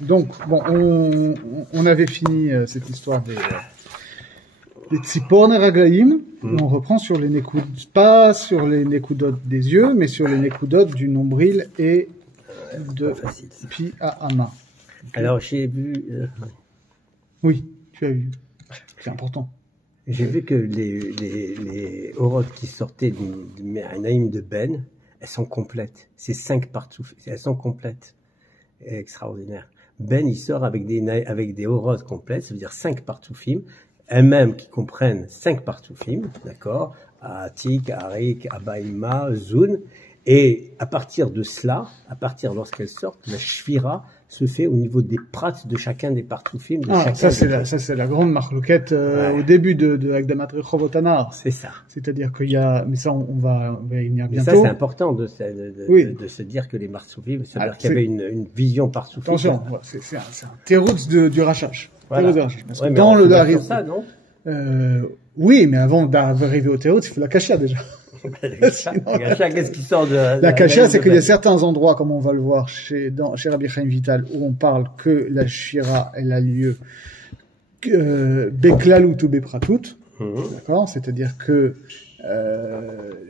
Donc, bon, on avait fini cette histoire des Tzipor Neraglaim. On reprend sur les Nekoudot, pas sur les Nekoudot des yeux, mais sur les Nekoudot du nombril et de Pi à Ama. Alors, j'ai vu... Oui, tu as vu. C'est important. J'ai vu que les orodes qui sortaient du Naïm de Ben, elles sont complètes. C'est 5 partsoufim. Elles sont complètes. Extraordinaire. Ben, il sort avec des orodes complètes, ça veut dire 5 partsoufim, elles-mêmes qui comprennent 5 partsoufim, d'accord? Atik, Arik, Abaïma, Zun. Et à partir de cela, lorsqu'elles sortent, la shvira se fait au niveau des prates de chacun des partsoufim. Ça c'est la grande marloquette au début de Akdamat Rechov Hanar. C'est ça. C'est-à-dire qu'il y a, mais ça on va y venir bientôt. Mais ça c'est important de se dire que les partsoufim, c'est-à-dire qu'il y avait une vision partsoufim. Attention, c'est un teroutz du rachach. Voilà. Ouais, dans le Dari. Ça, non? Oui, mais avant d'arriver au teroutz, il faut la kasha déjà. La kasha, qu'est-ce qui sort de la kasha, c'est qu'il y a certains endroits, comme on va le voir chez Rabbi Chaim Vital, où on parle que la shira, elle a lieu beklalut ou bepratut. D'accord? C'est-à-dire que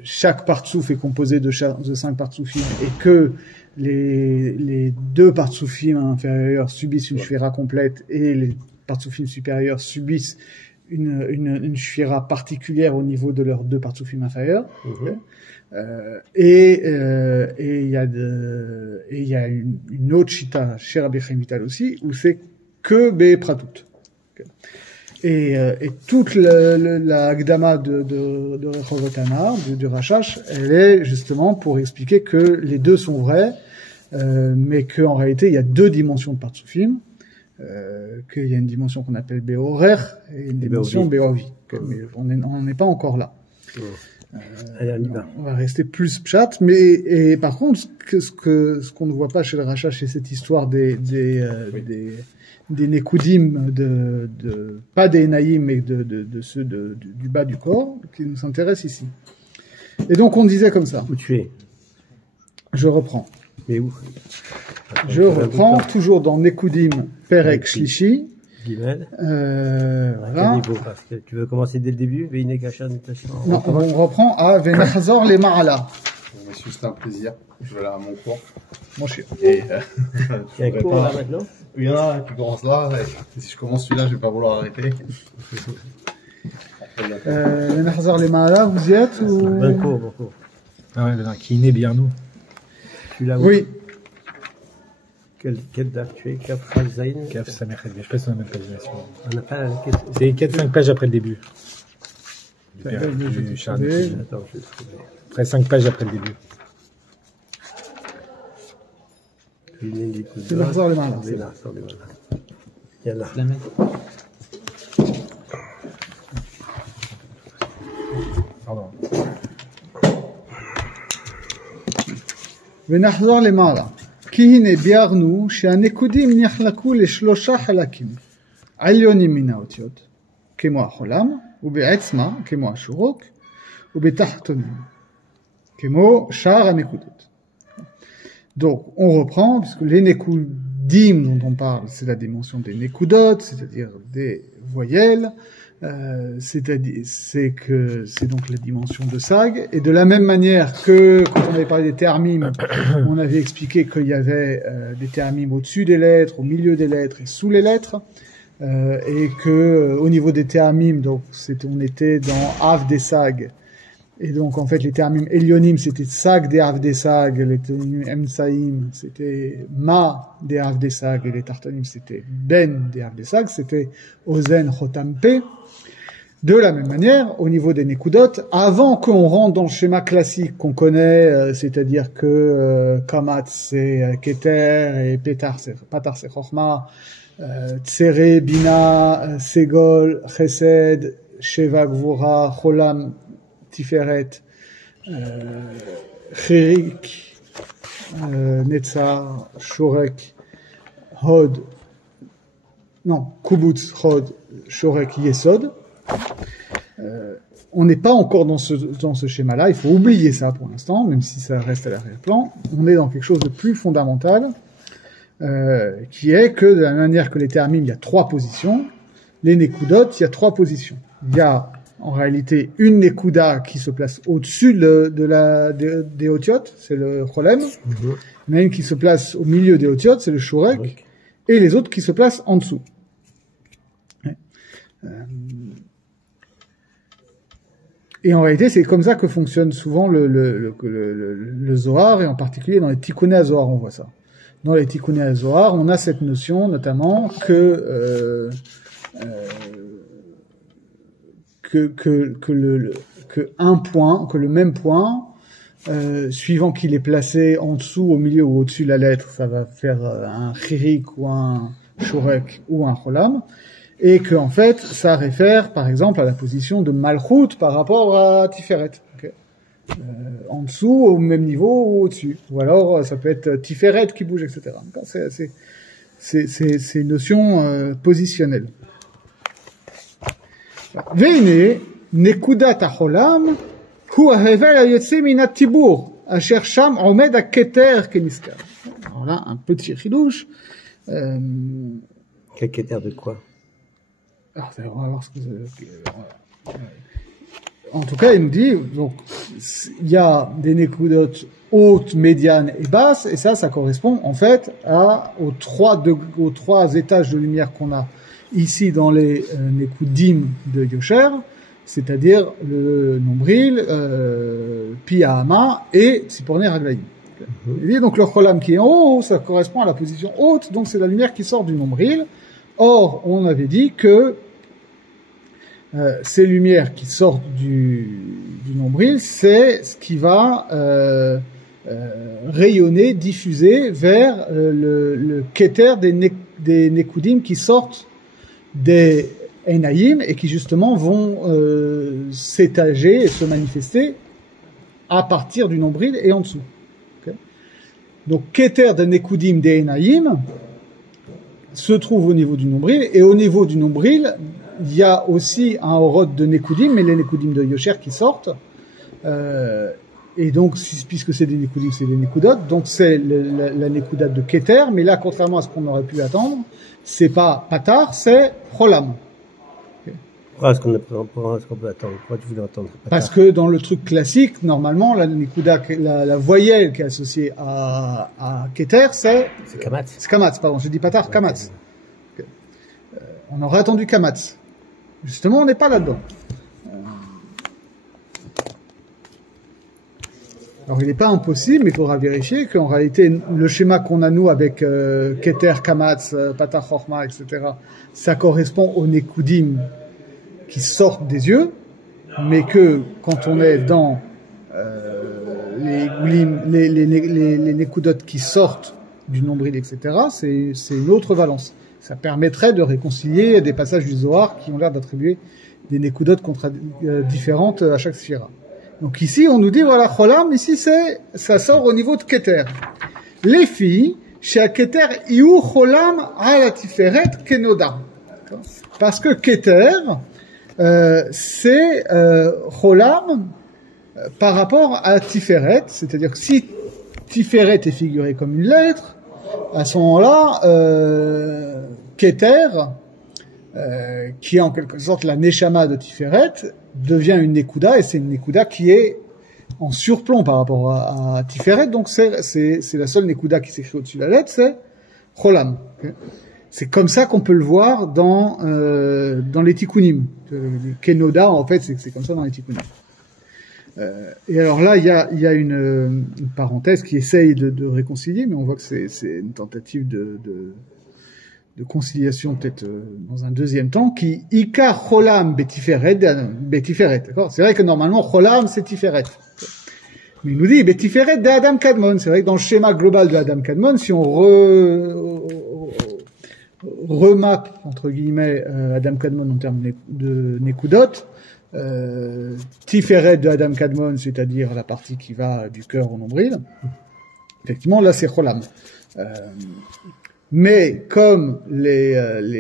chaque partsouf est composé de 5 partsoufim et que les 2 partsoufim inférieurs subissent une shvira complète et les partsoufim supérieurs subissent une shvira particulière au niveau de leurs 2 partsoufim inférieurs. Et il y a une autre shita chez Rabbi Chaim Vital aussi où c'est que bepratut. Et toute la Agdama de Rechov Hanar, du Rashash, elle est justement pour expliquer que les 2 sont vrais, mais qu'en réalité il y a 2 dimensions de partsoufim, qu'il y a une dimension qu'on appelle Beorer et une dimension Beovi. Mais on n'en est pas encore là. On va rester plus pshat, mais par contre ce qu'on ne voit pas chez le Rashash, c'est cette histoire des Nekoudim pas des Naïm, mais de ceux du bas du corps, qui nous intéressent ici. Et donc, on disait comme ça. Où tu es? Je reprends. Mais où? Je reprends, toujours dans Nekoudim, Perek Shlishi. Voilà. À quel niveau? Parce que tu veux commencer dès le début? Non, on reprend à Venachzor les Ma'ala. Messieurs, c'est un plaisir. Je vais là à mon cours. Mon chien. Il y a un cours là maintenant? Il y en a un qui commence là, et si je commence celui-là, je vais pas vouloir arrêter. Venachzor les Ma'ala, vous y êtes ou... Bon cours. Ah ouais, qui est né bien nous. Tu l'as? Oui. Quelle date tu es? Kaf Zain? Kaf Samerhed. Je sais pas si on a la même page. On n'a pas... C'est 4-5 pages après le début. Je vais trouver. Après 5 pages après le début. C'est Venachzor les Ma'ala. Yallah. Pardon. ונחזור למעלה. כי הנה ביארנו שהנקודים נחלקו לשלושה חלקים. עליונים מן האותיות, כמו החולם, ובעצמה, כמו השורוק, ובתחתונים, כמו שאר הנקודות. Donc, on reprend, puisque les nekoudim dont on parle, c'est la dimension des nekudot, c'est-à-dire des voyelles, c'est donc la dimension de Sag, et de la même manière que quand on avait parlé des termim, on avait expliqué qu'il y avait des termim au-dessus des lettres, au milieu des lettres et sous les lettres, et que au niveau des termim, donc on était dans Av des Sag, et donc en fait les termim Elionim c'était Sag des Av des Sag, les termim Emsaïm c'était Ma des Av des Sag, et les Tartanim c'était Ben des Av des Sag, c'était Ozen Chotam Pe. De la même manière, au niveau des Nekudot, avant qu'on rentre dans le schéma classique qu'on connaît, c'est-à-dire que Kamat c'est Keter et Patar c'est Chochma, Tsere, Bina, Segol, Chesed, Sheva, Gvura, Cholam, Tiferet, Chirik, Netzar, Shorek, Hod, Kubutz, Hod, Shorek, Yesod. On n'est pas encore dans ce schéma-là, il faut oublier ça pour l'instant, même si ça reste à l'arrière-plan. On est dans quelque chose de plus fondamental, qui est que de la même manière que les Tehamim, il y a 3 positions, les Nekudot, il y a 3 positions. Il y a en réalité une Nekuda qui se place au-dessus des Otiot, c'est le Cholem, mais une qui se place au milieu des Otiot, c'est le Shurek, et les autres qui se placent en dessous. Et en réalité, c'est comme ça que fonctionne souvent le Zohar, et en particulier dans les Tikkuné Zohar, on voit ça. Dans les Tikkuné Zohar, on a cette notion, notamment, que le même point, suivant qu'il est placé en dessous, au milieu ou au-dessus de la lettre, ça va faire un chirik ou un shurek ou un cholam, et que en fait, ça réfère, par exemple, à la position de Malchut par rapport à Tiferet. Okay. En dessous, au même niveau ou au-dessus. Ou alors, ça peut être Tiferet qui bouge, etc. C'est une notion positionnelle. Veine, Nekudat HaCholam, hu hahevel hayotze min hatibur, asher sham omed haketer keniskar. Alors là, un petit chidouche. Quel keter de quoi? Alors, on va voir ce que en tout cas, il nous dit, donc, il y a des Nekudot hautes, médianes et basses, et ça correspond, en fait, aux trois étages de lumière qu'on a ici dans les Nekudim de Yosher, c'est-à-dire le nombril, Pi Ha'ama et Tzipornei Raglaim. Il dit donc le Cholam qui est en haut, ça correspond à la position haute, donc c'est la lumière qui sort du nombril. Or, on avait dit que ces lumières qui sortent du nombril, c'est ce qui va rayonner, diffuser vers le Keter des Nekudim qui sortent des Enaïm et qui justement vont s'étager et se manifester à partir du nombril et en dessous. Okay. Donc Keter des Nekudim des Enaïm se trouve au niveau du nombril, et au niveau du nombril, il y a aussi un orod de Nekudim, mais les Nekudim de Yosher qui sortent, et donc, puisque c'est des Nekudim, c'est des Nekudot, donc c'est la Nekudat de Keter, mais là, contrairement à ce qu'on aurait pu attendre, c'est pas Patar, c'est Cholam. Pourquoi est-ce qu'on peut attendre? Pourquoi tu voulais attendre Patar? Parce que dans le truc classique, normalement, la Nekuda, la voyelle qui est associée à Keter, c'est Kamatz. C'est Kamatz, pardon, je dis Patar, Kamatz. Okay. On aurait attendu Kamatz. Justement, on n'est pas là-dedans. Alors, il n'est pas impossible, mais il faudra vérifier qu'en réalité, le schéma qu'on a, nous, avec Keter, Kamatz, Patar, Chorma, etc., ça correspond aux Nekudim qui sortent des yeux, mais que quand on est dans les Nekudot qui sortent du nombril, etc., c'est une autre valence. Ça permettrait de réconcilier des passages du Zohar qui ont l'air d'attribuer des Nekudot différentes à chaque sphira. Donc ici, on nous dit, voilà, Cholam, ici ça sort au niveau de Keter. Les filles, chez Keter, Iou Cholam à la Tiferet Kenoda. Parce que Keter, c'est Cholam par rapport à Tiferet, c'est-à-dire que si Tiferet est figuré comme une lettre, à ce moment-là, Keter, qui est en quelque sorte la Neshama de Tiferet, devient une Nekuda, et c'est une Nekuda qui est en surplomb par rapport à Tiferet, donc c'est la seule Nekuda qui s'écrit au-dessus de la lettre, c'est Cholam. Okay. C'est comme ça qu'on peut le voir dans les Tikkunim. Kenoda, en fait, c'est comme ça dans les Tikkunim. Et alors là, il y a une parenthèse qui essaye de réconcilier, mais on voit que c'est une tentative de conciliation peut-être dans un deuxième temps, qui Ikar Cholam Betiferet, d'accord? C'est vrai que normalement Cholam c'est Tiferet. Mais il nous dit Betiferet de Adam Kadmon. C'est vrai que dans le schéma global de Adam Kadmon, si on remap entre guillemets Adam Kadmon en termes de Nekudot, Tiferet de Adam Kadmon, c'est-à-dire la partie qui va du cœur au nombril, effectivement là c'est Cholam. Mais comme le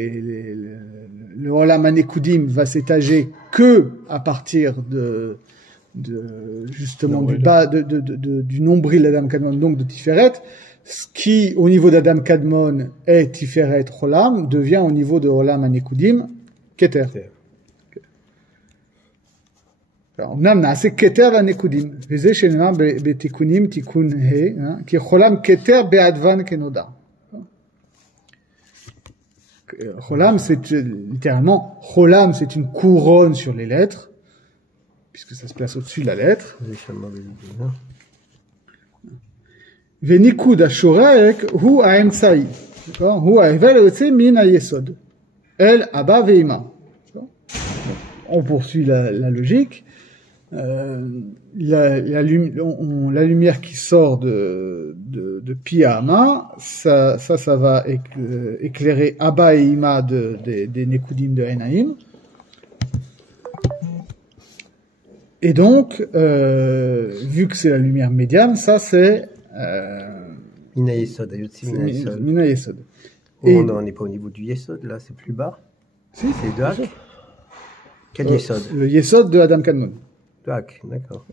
Olam HaNekudim va s'étager que à partir justement du bas du nombril d'Adam Kadmon, donc de Tiferet, ce qui, au niveau d'Adam Kadmon, est Tiferet Cholam, devient au niveau de Olam Anekudim, Keter. אמנם נעשה כתר לנקודים, וזה שנאמר בתיקונים, תיקון ה', כי חולם כתר בעדוון כנודע. Cholam, c'est littéralement, Cholam, c'est une couronne sur les lettres, puisque ça se place au-dessus de la lettre. וניקוד השורק הוא האמצעי, הוא ההבל היוצא מן היסוד, אל אבא ואמא. On poursuit la logique. La lumière qui sort de Pi à Ama, ça va éclairer Abba et Ima des Nekudim de Enaim. Et donc, vu que c'est la lumière médiane, ça c'est Mina Yesod, Mina Yesod. On n'est pas au niveau du Yesod, là, c'est plus bas. Si, c'est de Hak. Quel Yesod? Le Yesod de Adam Kadmon. De Hak, d'accord.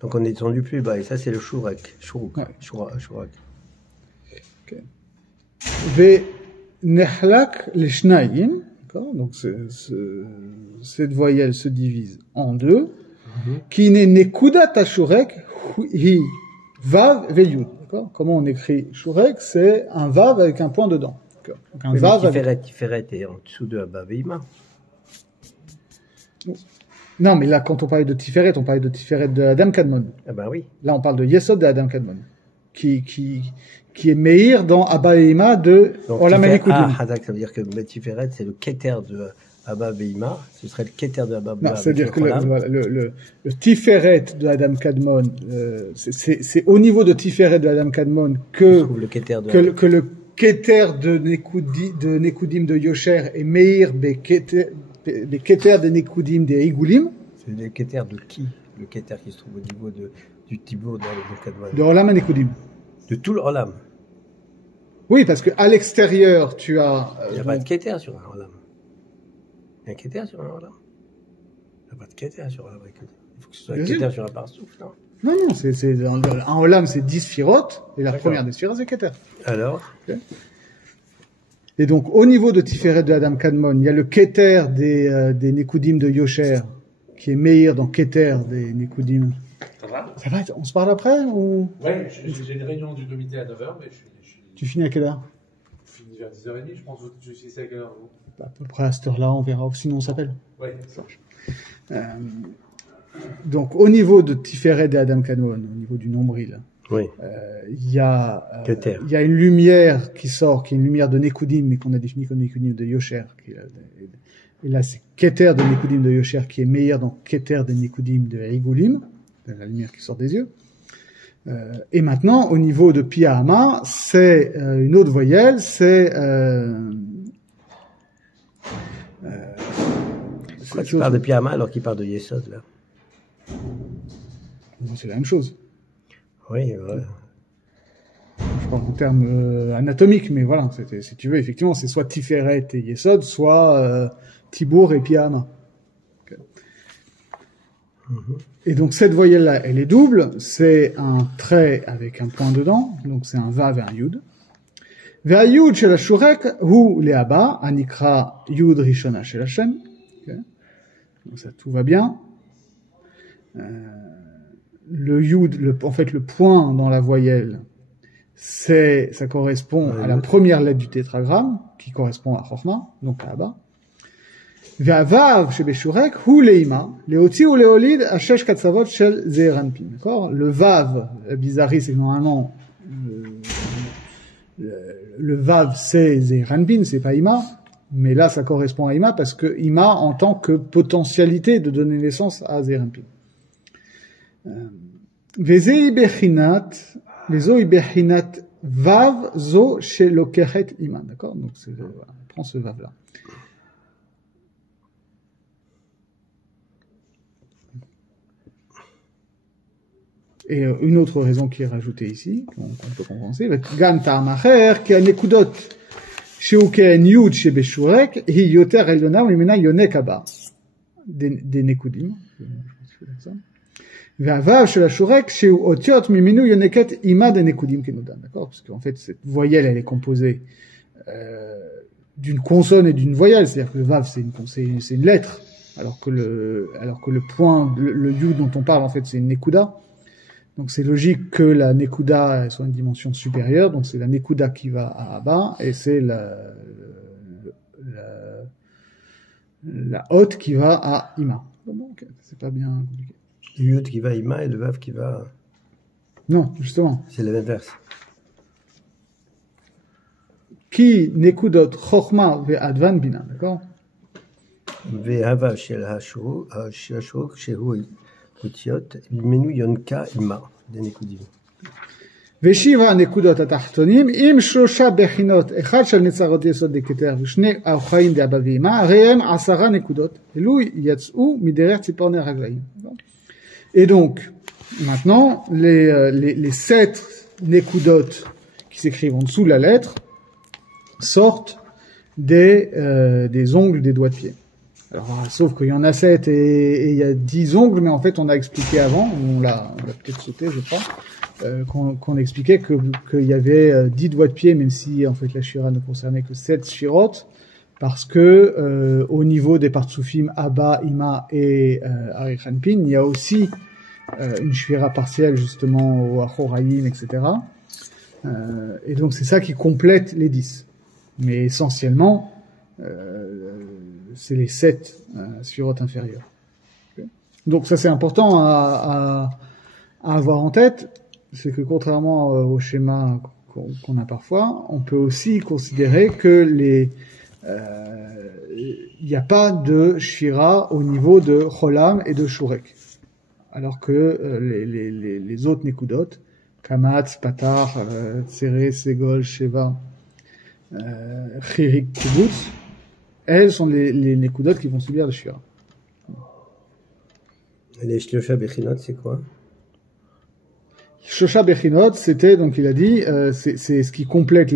Donc on est descendu plus bas, et ça c'est le Shurek. Shurek. Okay. Ve Nehlak le Shnaim, d'accord? Donc cette voyelle se divise en deux. Qui n'est Nekudat Ashurek, hi Vav ve Yud. D'accord? Comment on écrit Shurek? C'est un Vav avec un point dedans. Donc un Vav Tiferet est en dessous de Abba Veima. Non, mais là, quand on parlait de Tiferet, on parlait de Tiferet de Adam Kadmon. Ah ben oui. Là, on parle de Yesod de Adam Kadmon. Qui est Meir dans Abba et Ima de Olam Anekudim. Ah, ça veut dire que Tiferet, c'est le Keter de Abba Veima. Ce serait le Keter de Abba Veima. Non, c'est-à-dire que le Tiferet de Adam Kadmon, c'est au niveau de Tiferet de Adam Kadmon que le Keter de Nekudim de Yosher et Meir des Keter des Nekudim des Igoulim. C'est le Keter de qui? Le Keter qui se trouve au niveau du Tibour de Kadmon. De Olam Anekudim. De tout le Olam. Oui, parce que à l'extérieur, tu as... Il n'y a pas de Keter sur un Olam. Il y a un Keter sur un Olam. Il n'y a pas de Keter sur un Olam. Il faut que ce soit un Keter sur un Parsouf, non? Non, un Olam, c'est 10 sphirotes, et la première des sphirotes, c'est Keter. Alors okay. Et donc, au niveau de Tiferet de Adam Kadmon, il y a le Keter des Nekudim de Yosher, qui est Meir dans Keter des Nekudim. Ça va? On se parle après ou... Ouais, j'ai une réunion du comité à 9h, mais Tu finis à quelle heure? Je finis vers 10h30, je pense. Je suis à quelle heure vous? À peu près à cette heure-là, on verra. Sinon, on s'appelle. Ouais, ça marche. Donc, au niveau de Tiferet de Adam Kadmon, au niveau du nombril, oui. Il y a une lumière qui sort, qui est une lumière de Nekudim, mais qu'on a définie comme Nekudim de Yosher. Et là, c'est Keter de Nekudim de Yosher qui est meilleur dans Keter de Nekudim de Igoulim, la lumière qui sort des yeux. Et maintenant, au niveau de Pi à Ama, c'est une autre voyelle, c'est... Pourquoi tu parles de Pi à Ama alors qu'il parle de Yesod, là? C'est la même chose. Oui, ouais. Je parle en termes anatomiques, mais voilà, si tu veux, effectivement, c'est soit Tiferet et Yesod, soit Tibour et Pi à Ama. Okay. Et donc cette voyelle-là, elle est double, c'est un trait avec un point dedans, donc c'est un Vav et un Yud. והיוד של השורק הוא להבא, הנקרא יוד ראשונה של השם. Okay. Donc ça, tout va bien. Le yud, en fait, le point dans la voyelle, ça correspond à la première lettre du tétragramme, qui correspond à Chochma, donc à Abba. והוו שבשורק הוא לאמא, להוציא ולהוליד השש קצוות של זעיר אנפין. D'accord? Le vav, bizarre, c'est que normalement, le vav c'est Zéir Anpin, c'est pas Ima, mais là ça correspond à Ima parce que Ima en tant que potentialité de donner naissance à Zéir Anpin. Vezei bechinat vav zo shelokechet Ima, d'accord? Donc voilà, on prend ce vav là. Et une autre raison qui est rajoutée ici, qu'on peut compenser, גם טעם אחר, כי הנקודות שהוא כהן יוד שבשורק, היא יותר עליונה וממנה יונק הבא. des נקודים. Ve'avav shel hashurek shehu otiot miminu yoneket ima de nekudim kenodan. D'accord? Parce qu'en fait, cette voyelle, elle est composée, d'une consonne et d'une voyelle. C'est-à-dire que le vav, c'est une lettre. Alors que le point, le yud dont on parle, en fait, c'est une nekuda. Donc c'est logique que la nekuda soit une dimension supérieure, donc c'est la nekuda qui va à Abba, et c'est la haute qui va à Ima. Bon, okay. C'est pas bien compliqué. Le yud qui va à Ima et le vav qui va... Non, justement. C'est l'inverse. Ki nekudot chokhma ve'advan bina, d'accord? Ve'avav shel hashurok shehu otiot mimenu yonka ima de nekudim. ושבע נקודות התחתונים, עם שלושה בחינות, אחד של נצרות יסוד דקטר ושני החיים דאבא ואמא, הרי הם 10 נקודות, אלו יצאו מדרך ציפורני הרגליים. Et donc, maintenant, les 7 nekudot qui s'écrivent en dessous de la lettre sortent des ongles des doigts de pied. Alors, sauf qu'il y en a 7 et il y a 10 ongles, mais en fait, on a expliqué avant, on l'a peut-être sauté, je crois, qu'on expliquait qu'il y avait 10 doigts de pied, même si en fait la shira ne concernait que 7 shirot, parce que au niveau des partsoufim Abba, Ima et Arichanpin, il y a aussi une shira partielle justement au Achorayim, etc. Et donc c'est ça qui complète les 10. Mais essentiellement, c'est les 7 shirot inférieures. Okay. Donc ça c'est important à avoir en tête. C'est que contrairement au schéma qu'on a parfois, on peut aussi considérer que il n'y a pas de shira au niveau de cholam et de shurek. Alors que les autres nekudot, kamatz, patar, tsere, segol, sheva, chirik, kibbutz, elles sont les nekudot qui vont subir le shira. Et les shlosha bechinot, c'est quoi? Shosha Bechinot, c'était, donc il a dit, c'est ce qui complète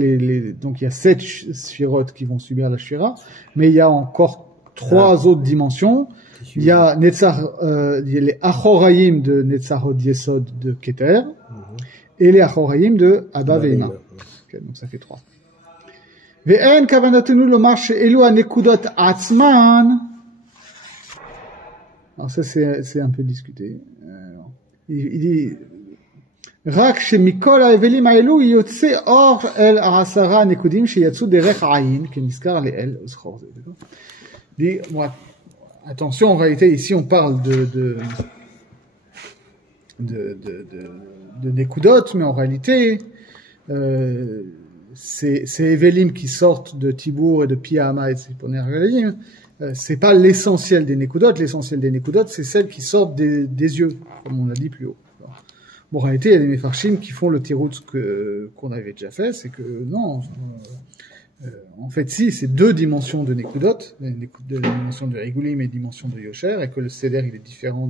donc il y a 7 shirot qui vont subir la shira, mais il y a encore 3 autres dimensions. Il y a il y a les Achorayim de Netzarot Yesod de Keter, et les Achorayim de Abba Ve'ima. Okay, donc ça fait 3. Ve'en kavanatenu lomar she'elu hanekudot atzman. Alors ça c'est un peu discuté. Il dit, רק שמכל ההבלים האלו יוצא אור אל 10 נקודים שיצאו דרך עין, כנזכר לאל זכור זה. Dit, moi, attention, en réalité, ici, on parle de nekudot, mais en réalité, ces évelim qui sortent de Tibour et de Piyama et de Siponer Galayim, c'est pas l'essentiel des nekudot. L'essentiel des nekudot, c'est celles qui sortent des yeux, comme on l'a dit plus haut. Bon, en réalité, il y a des méfarchim qui font le tirout qu'on avait déjà fait, c'est que non, en fait, si, c'est 2 dimensions de nekudot, la dimension de Rigulim et la dimension de Yosher, et que le seder, il est différent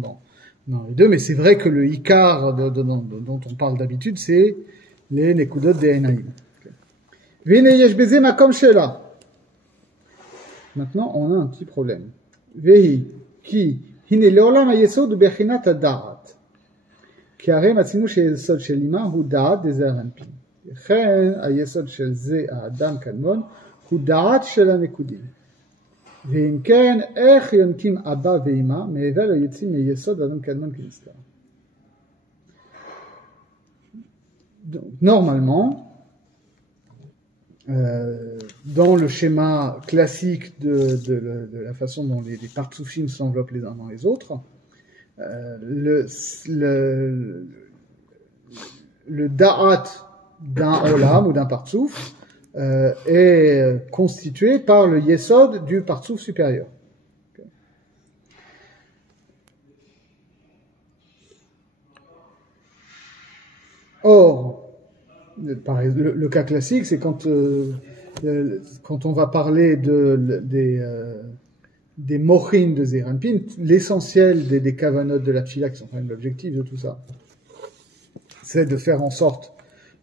dans les 2, mais c'est vrai que le ikar dont on parle d'habitude, c'est les nekudot des Enaïm. Vine yesh beze makom shela. Maintenant, on a un petit problème. Vehi, ki, hine leolam hayesod bechinat hadarat. כי הרי מצינו שהיסוד של אימה הוא דעת דזער אנפין. לכן היסוד של זה האדם קדמון הוא דעת של הנקודים. ואם כן, איך יונקים אבא ואימה מעבר ליוצאים מיסוד האדם קדמון כנזכר. Normalement, dans le schéma classique de la façon dont les partsoufim s'enveloppent les uns dans les autres, le da'at d'un olam ou d'un partsouf est constitué par le yesod du partsouf supérieur. Okay. Or, le cas classique, c'est quand on va parler des mochin de Zeir Anpin, l'essentiel des kavanot de la tfila, qui sont quand même l'objectif de tout ça, c'est de faire en sorte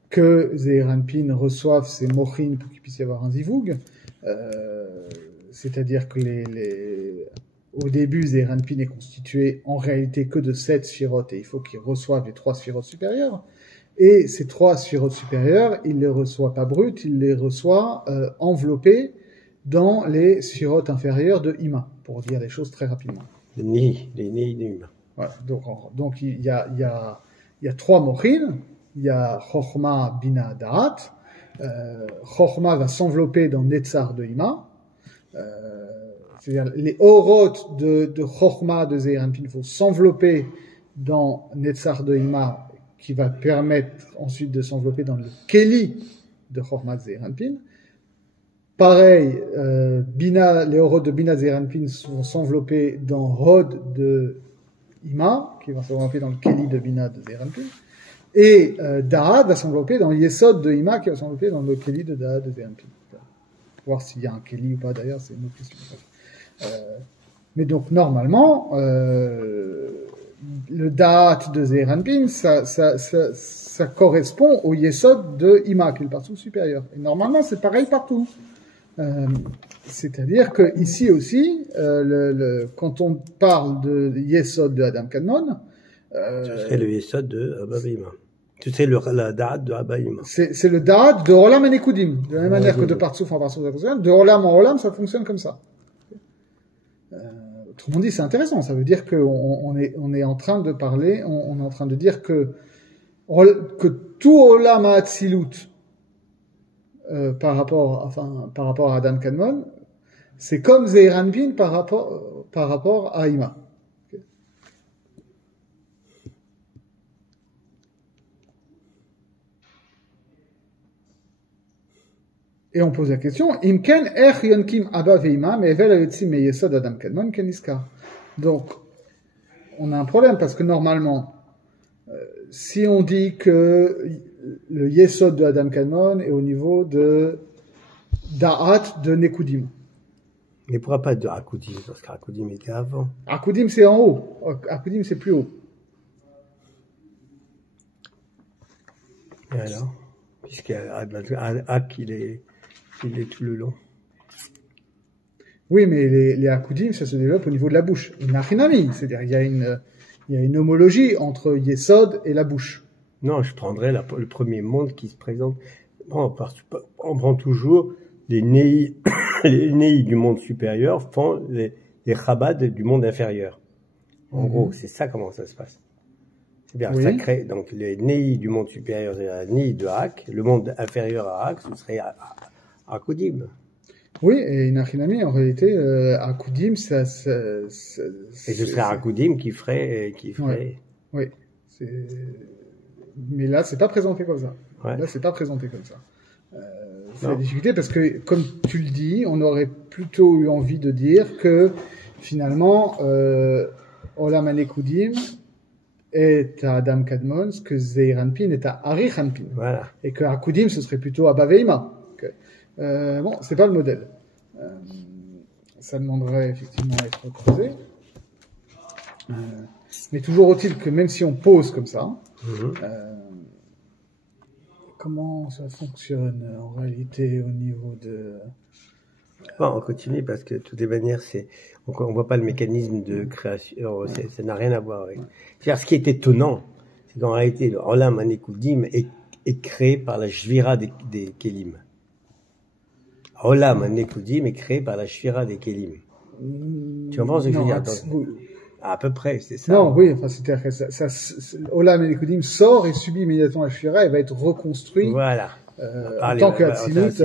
que Zeir Anpin reçoive ces mochin pour qu'il puisse y avoir un zivoug, c'est-à-dire que au début, Zeir Anpin est constitué en réalité que de 7 sphirotes et il faut qu'il reçoive les 3 sphirotes supérieures. Et ces 3 sphirotes supérieures, il les reçoit pas brutes, il les reçoit enveloppés dans les sphirotes inférieures de Ima, pour dire les choses très rapidement. Les Nehi d'Ima. Voilà, donc il y a 3 mochines, il y a Chochma, Bina, Da'at. Chochma va s'envelopper dans Netzar de Ima. C'est-à-dire les orotes de Chochma de Zeir Anpin vont s'envelopper dans Netzar de Ima, qui va permettre ensuite de s'envelopper dans le Keli de Chochma de Zeir Anpin. Pareil, les orotes de Bina de Zeir Anpin vont s'envelopper dans Hod de Ima, qui va s'envelopper dans le Keli de Bina de Zeir Anpin. Et Da'at va s'envelopper dans Yesod de Ima, qui va s'envelopper dans le Keli de Da'at de Zeir Anpin. Voir s'il y a un Keli ou pas d'ailleurs, c'est une autre question. Mais donc normalement, le Da'at de Zeir Anpin, ça correspond au Yesod de Ima, qui est le partout supérieur. Et normalement, c'est pareil partout. C'est-à-dire que ici aussi, quand on parle de Yesod de Adam Kadmon, Ce serait le Yesod de Abba Ima. Ce serait la Da'at de Abba Ima. c'est le Da'at de Olam et Nekudim. De la même manière que de Partsouf en Partsouf, ça fonctionne. De Olam en Olam, ça fonctionne comme ça. Autrement dit, c'est intéressant. Ça veut dire qu'on est en train de parler, on est en train de dire que tout Olam Hatzilut, par rapport à Adam Kadmon, c'est comme Zeir Anpin par rapport à Ima. Et on pose la question, Imken ech yonkim abba veima mevel ayotzim meyesod Adam Kadmon ken iskar. Donc, on a un problème parce que normalement, si on dit que le Yesod de Adam Kadmon est au niveau de Da'at de Nekudim. Mais pourquoi pas de Akudim? Parce qu'Akudim était avant. Akudim c'est en haut, Akudim c'est plus haut. Et alors? Puisqu'Ak, il est tout le long. Oui, mais les Akudim, ça se développe au niveau de la bouche. Une achinami, c'est-à-dire il y a une homologie entre Yesod et la bouche. Non, je prendrais le premier monde qui se présente. Bon, on prend toujours les Nehi, les Nehi du monde supérieur font les Chabad du monde inférieur. En gros, c'est ça comment ça se passe. C'est bien, ça crée, donc les Nehi du monde supérieur, c'est la Nehi de Hak, le monde inférieur à Hak, ce serait Akudim. Oui, et une achinami, en réalité, Akudim, et ce serait Akudim qui ferait. Oui. Mais là, c'est pas présenté comme ça. Ouais. Là, c'est pas présenté comme ça. C'est la difficulté parce que, comme tu le dis, on aurait plutôt eu envie de dire que, finalement, Olam Hanekudim est à Adam Kadmon, ce que Zeir Anpin est à Arich Anpin. Voilà. Et que Akudim, ce serait plutôt Abba Veima. Okay. Bon, c'est pas le modèle. Ça demanderait effectivement à être creusé. Mais toujours est-il que même si on pose comme ça, comment ça fonctionne en réalité au niveau de... Bon, on continue parce que de toutes les manières, on voit pas le mécanisme de création, ça n'a rien à voir avec. C'est-à-dire, ce qui est étonnant, c'est qu'en réalité, le Olam Hanekudim est créé par la Shvira des Kelim. Olam Hanekudim est créé par la Shvira des Kelim. Tu comprends ce que je veux dire? À peu près, c'est ça. Non, oui, enfin, c'est-à-dire que Olam Hanekudim sort et subit immédiatement la Shvira et va être reconstruit. Voilà. En tant que Hatzilut.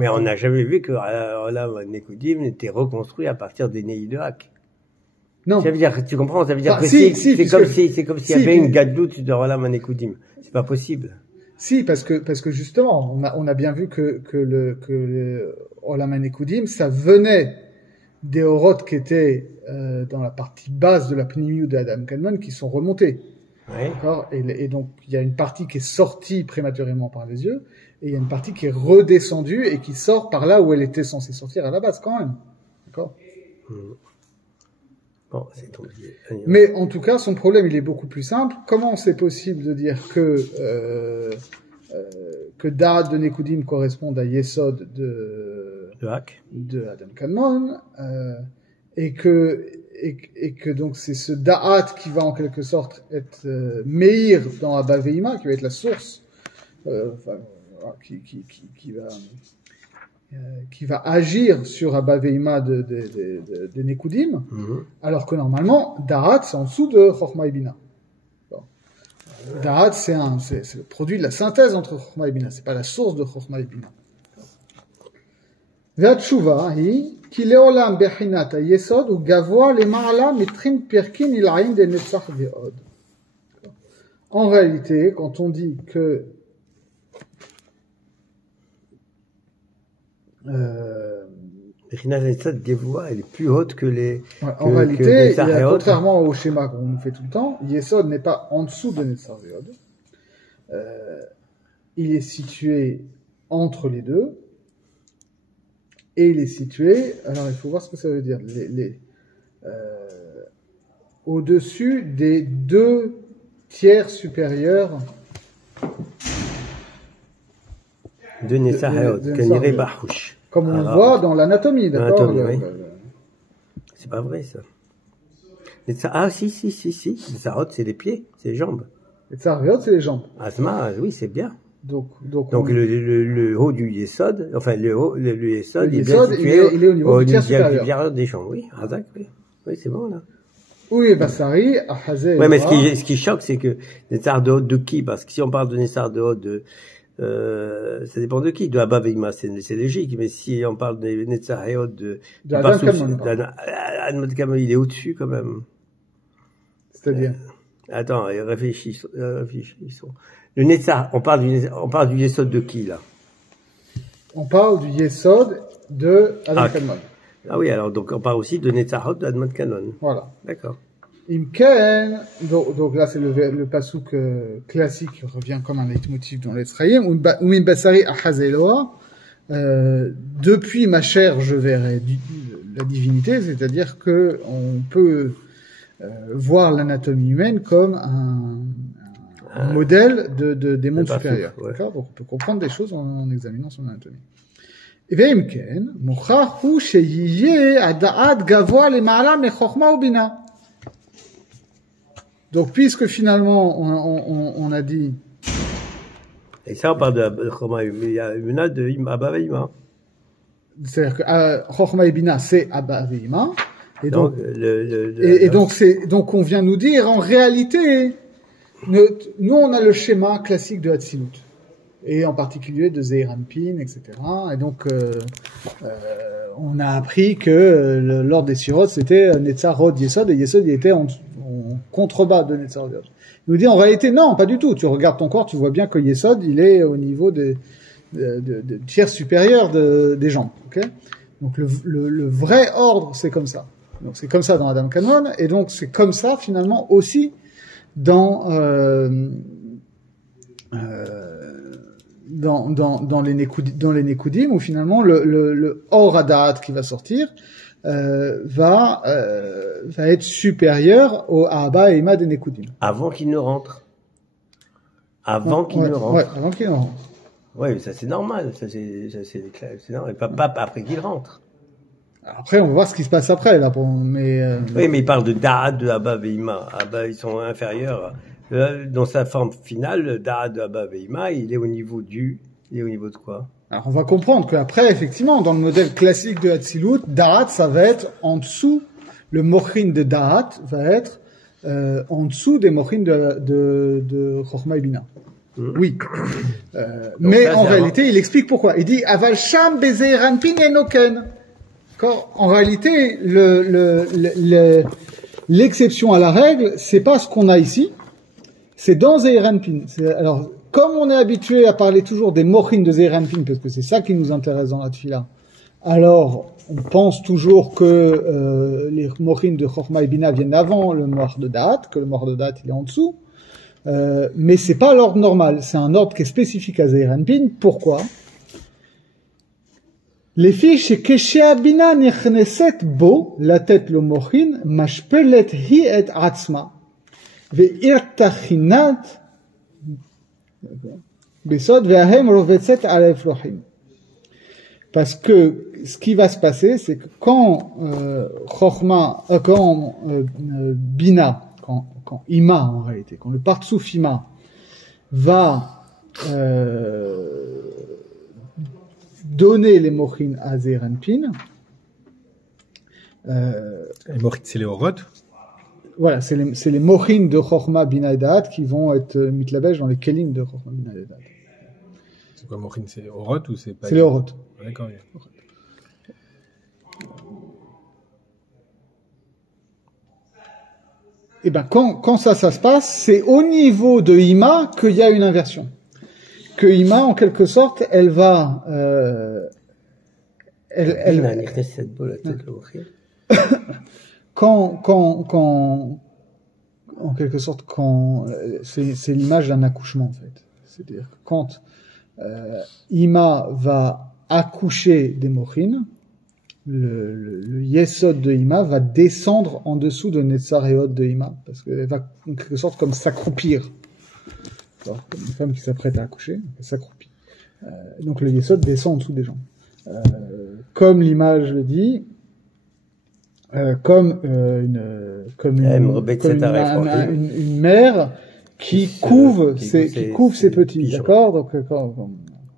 Mais on n'a jamais vu que Olam Hanekudim était reconstruit à partir des Nehi de Hak. Non. Ça veut dire, tu comprends? Ça veut dire enfin, que c'est comme s'il y avait une gadoute de Olam Hanekudim. C'est pas possible. Si, parce que justement, on a bien vu que le Olam Hanekudim, ça venait des Oroth qui étaient dans la partie basse de la Pnimiut de Adam Kadmon qui sont remontés. Ouais. D'accord? Et donc, il y a une partie qui est sortie prématurément par les yeux, et il y a une partie qui est redescendue et qui sort par là où elle était censée sortir à la base, quand même. D'accord? Bon, c'est tombé. Mais en tout cas, son problème, il est beaucoup plus simple. Comment c'est possible de dire que Da'at de Nekudim correspond à Yesod de Hak. de Adam Kadmon, et que et que donc c'est ce da'at qui va en quelque sorte être meir dans Abba Ve'ima, qui va être la source, qui va agir sur Abba Ve'ima de Nekudim, alors que normalement da'at c'est en dessous de Chochma et Bina. Bon. Da'at c'est le produit de la synthèse entre Chochma et Bina, c'est pas la source de Chochma et Bina. והתשובה היא כי לעולם בחינת היסוד הוא גבוה למעלה מתחין פרקין עילאים דנצח ועוד. En réalité, quand on dit que Bechina Yesod Gavoa, elle est plus haute que les. En réalité, contrairement au schéma qu'on nous fait tout le temps, Yesod n'est pas en dessous de Netzach Ve'od. Il est situé entre les deux. Et il est situé, alors il faut voir ce que ça veut dire, au-dessus des 2 tiers supérieurs de Netzach Ve'od, Kaniré Barouch. Comme on le voit dans l'anatomie, d'accord? Oui. C'est pas vrai ça. Si. Netzach Ve'od, c'est les pieds, c'est les jambes. Netzach Ve'od, c'est les jambes. Asma, oui, c'est bien. Donc le haut du Yesod, enfin le Yesod, il est au niveau du tiers supérieur des jambes, oui, Razak, oui, c'est bon là. Oui, Bassari, Ahazé. Ouais, mais ce qui choque, c'est que Netzach Ve'od de qui? Parce que si on parle de Netzach Ve'od ça dépend de qui? De Abba Ve'ima, c'est logique, mais si on parle de Netzach Ve'od de Adam Kamon, il est au-dessus quand même. C'est-à-dire? Attends, réfléchissons. Le Netzach, on parle du Yesod de qui, là? On parle du Yesod de Adam Kamon. Ah oui, alors, donc, on parle aussi de Netzachot d'Admon Kanon. Voilà. D'accord. Imken, donc là, c'est le pasouk classique qui revient comme un leitmotiv dans l'Etzraïm, ou Min Bassari Achazeloa, depuis ma chair, je verrai la divinité, c'est-à-dire que on peut voir l'anatomie humaine comme un modèle des mondes supérieurs. Ouais. D'accord? Donc on peut comprendre des choses en examinant son anatomie. ואם כן, מוכרח הוא שיהיה הדעת גבוה למעלה מחוכמה ובינה. Donc puisque finalement on a dit. Et ça on parle de Chochma et Bina de Abba Ve'ima. C'est-à-dire que Chochma et Bina c'est Abba Ve'ima. Et donc, donc on vient nous dire, en réalité, nous on a le schéma classique de Hatzilut, et en particulier de Zeir Anpin, etc. Et donc on a appris que l'ordre des Sirot c'était Netzach Hod Yesod, et Yesod il était en contrebas de Netzach Hod. Il nous dit en réalité non, pas du tout. Tu regardes ton corps, tu vois bien que Yesod il est au niveau de tiers supérieur des jambes. Okay? Donc le vrai ordre c'est comme ça. Donc c'est comme ça dans Adam Kanon, et donc c'est comme ça finalement aussi dans les Nekudim, où finalement le Or Hadat qui va sortir va être supérieur au Abba et Ima des Nekudim. Avant qu'il ne rentre. Avant qu'il ne rentre. Ouais, avant qu'il ne rentre. Ouais, ça c'est normal, ça c'est normal, pas après qu'il rentre. Après, on va voir ce qui se passe après, là, oui, mais il parle de Da'at de Abba Ve'ima. Abba, ils sont inférieurs. Dans sa forme finale, Da'at de Abba Ve'ima, il est au niveau de quoi? Alors, on va comprendre qu'après, effectivement, dans le modèle classique de Hatzilut, Da'at, ça va être en dessous, le mochin de Da'at va être, en dessous des mochins de Chochma et Bina. Oui. Mais en réalité, il explique pourquoi. Il dit, Aval Sham Bezeir Anpin Enoken. En réalité, l'exception à la règle, c'est pas ce qu'on a ici, c'est dans Zeir Anpin. Alors, comme on est habitué à parler toujours des mochin de Zeir Anpin, parce que c'est ça qui nous intéresse dans la tefila, alors on pense toujours que les mochin de Chochma et Bina viennent avant le moach de Da'at, que le moach de Da'at il est en dessous, mais c'est pas l'ordre normal, c'est un ordre qui est spécifique à Zeir Anpin. Pourquoi? לפי שכשהבינה נכנסת בו לתת לו מוחין, משפלת היא את עצמה, ועיר תחינת בסוד וההם רובצת על האפלוחים. Parce que ce qui va se passer, c'est que quand Bina, quand Ima en réalité, quand le Partsouf Ima va donner les Mochin à Zeir Anpin, Les Morit, c'est les Oroth. voilà, c'est les Mochin de Chochma Bina et Da'at qui vont être mitlabèches dans les Kelim de Chochma Bina et Da'at. C'est quoi Morin? C'est les Oroth ou c'est pas? C'est les Oroth. Ah, d'accord, oui. Et ben quand ça se passe, c'est au niveau de Ima qu'il y a une inversion. Que Ima, en quelque sorte, elle va, quand, en quelque sorte, quand c'est l'image d'un accouchement en fait. C'est-à-dire que quand Ima va accoucher des Mochin, le Yesod de Ima va descendre en dessous de Netzar et Hod de Ima, parce qu'elle va en quelque sorte comme s'accroupir. Alors, comme une femme qui s'apprête à accoucher, elle s'accroupit. Donc le Yesod descend en dessous des jambes. Comme l'image le dit, comme une mère qui couve ses petits, d'accord? Donc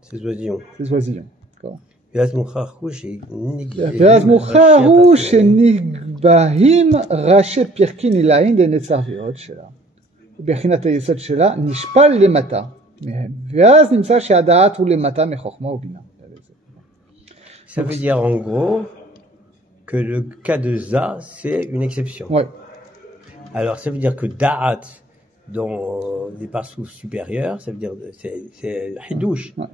Ces oisillons. Ces oisillons. D'accord. ואז מאוחר שנגבהים ואז מאוחר הוא שנגבהים ראשי פרקין עילאין דנצר ועוד שלה. בחינת היסוד שלה נשפל למטה מהם. ואז נמצא שהדעת הוא למטה מחוכמה ובינה. Ça veut dire en gros que le cas de Za, c'est une exception. Ouais. Alors ça veut dire que Da'at, dans les parsoufs supérieurs, ça veut dire c'est Hidouche. Ouais.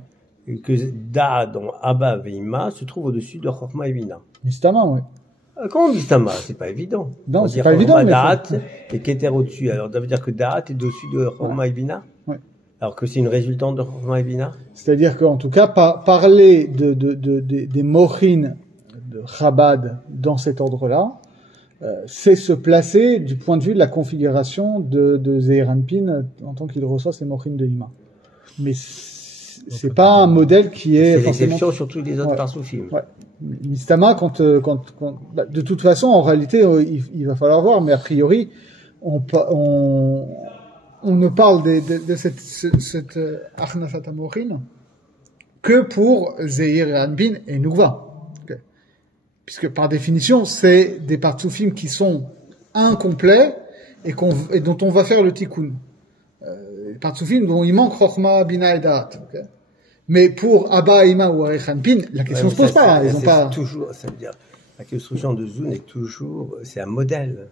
Et que Da'at dans Abba Veima se trouve au-dessus de Chokhma et Bina. Mistama, oui. Comment Mistama? C'est pas évident. Non, c'est pas évident. Da'at et Keter au-dessus. Alors ça veut dire que Da'at est au-dessus de Chokhma et Bina? Ouais. Alors que c'est une résultante de Chokhma et Bina? C'est-à-dire qu'en tout cas, parler des Mochin de Chabad dans cet ordre-là, c'est se placer du point de vue de la configuration de Zeir Anpin en tant qu'il reçoit ses Mochin de Ima. Mais c'est pas un modèle qui est c'est forcément... l'exception sur tous les autres parsoufim. Ouais. Mistama, de toute façon, en réalité, il va falloir voir, mais a priori, on ne parle de cette Achnasat HaMochin que pour Zeir Anpin et Nukva. Okay. Puisque par définition, c'est des partsoufim qui sont incomplets et dont on va faire le tikkun. Les partsoufim dont il manque Chokhma, Bina et Da'at. Okay. Mais pour Abba, Ima ou Arich Anpin, la question se pose pas. Ils ont pas... Toujours, ça veut dire, la construction de Zoun est toujours, c'est un modèle.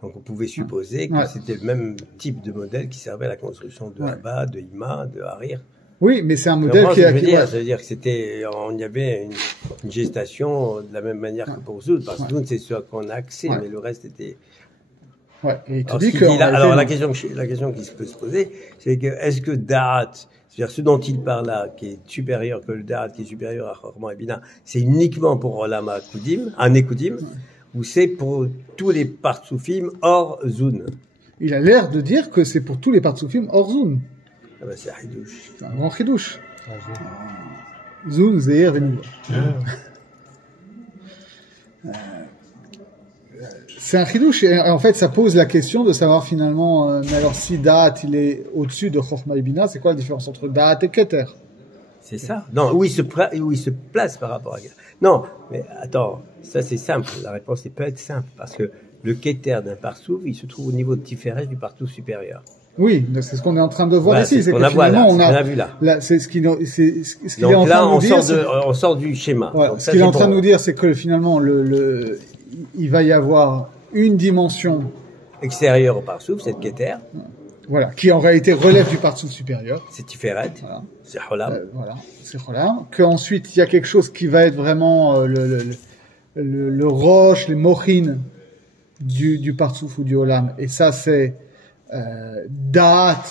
Donc on pouvait supposer que c'était le même type de modèle qui servait à la construction de Abba, de Ima, de Harir. Oui, mais c'est un modèle qui a... Ça veut dire que c'était, on y avait une gestation de la même manière que pour Zoun. Parce que Zoun, c'est ce qu'on a accès, mais le reste était... Ouais, et alors, la question qui peut se poser, c'est que, est-ce que Da'at, c'est-à-dire ce dont il parle là, qui est supérieur que le Da'at, qui est supérieur à Chokhma et Bina, c'est uniquement pour Olam HaKudim, Anekudim, ou c'est pour tous les partsoufim hors Zoun? Il a l'air de dire que c'est pour tous les partsoufim hors Zoun. Ah ben c'est Hidouche. C'est un grand Hidouche. Zoun, Zeir, Venouba. C'est un chidouche, et en fait, ça pose la question de savoir finalement, mais alors si Da'at, il est au-dessus de Chokhma et Bina, c'est quoi la différence entre Da'at et Keter? C'est ça. Non, où il se place par rapport à... Non, mais attends, ça c'est simple. La réponse peut être simple, parce que le Keter d'un parsouf, il se trouve au niveau de Tiferet du parsouf supérieur. Oui, c'est ce qu'on est en train de voir voilà, ici. C'est ce qu'on a vu là. C'est ce qu'il est en train de nous dire. On sort du schéma. Voilà, ce qu'il est en train de nous dire, c'est que finalement, il va y avoir une dimension extérieure au parsouf, c'est le Keter. Voilà, qui en réalité relève du parsouf supérieur. C'est Tiferet. Voilà. C'est Cholam. Voilà, c'est Cholam. Qu'ensuite, il y a quelque chose qui va être vraiment le roche, les mochin du parsouf ou du Olam. Et ça, c'est Da'at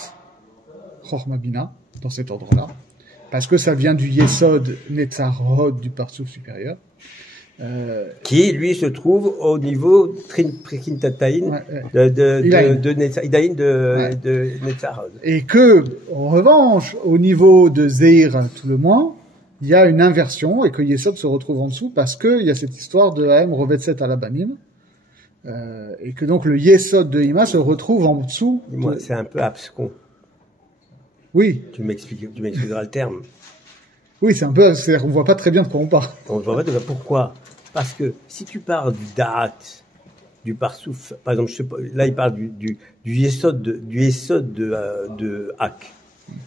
Chokhma Bina, dans cet ordre-là. Parce que ça vient du Yesod Netzar Hod du parsouf supérieur. Qui, lui, se trouve au niveau Trintata'in de Netzar Hod. Et que, en revanche, au niveau de Zeir, tout le moins, il y a une inversion et que Yesod se retrouve en dessous parce que il y a cette histoire de Haem Rovetset à la Banim, et que donc le Yesod de Ima se retrouve en dessous. Moi, c'est un peu abscon. Oui, Tu m'expliqueras le terme. oui, c'est un peu, c'est-à-dire qu'on voit pas très bien de quoi on parle. On ne voit pas de pourquoi. Parce que si tu parles du Da'at, du Parsouf, par exemple, là il parle du Yesod de Hak.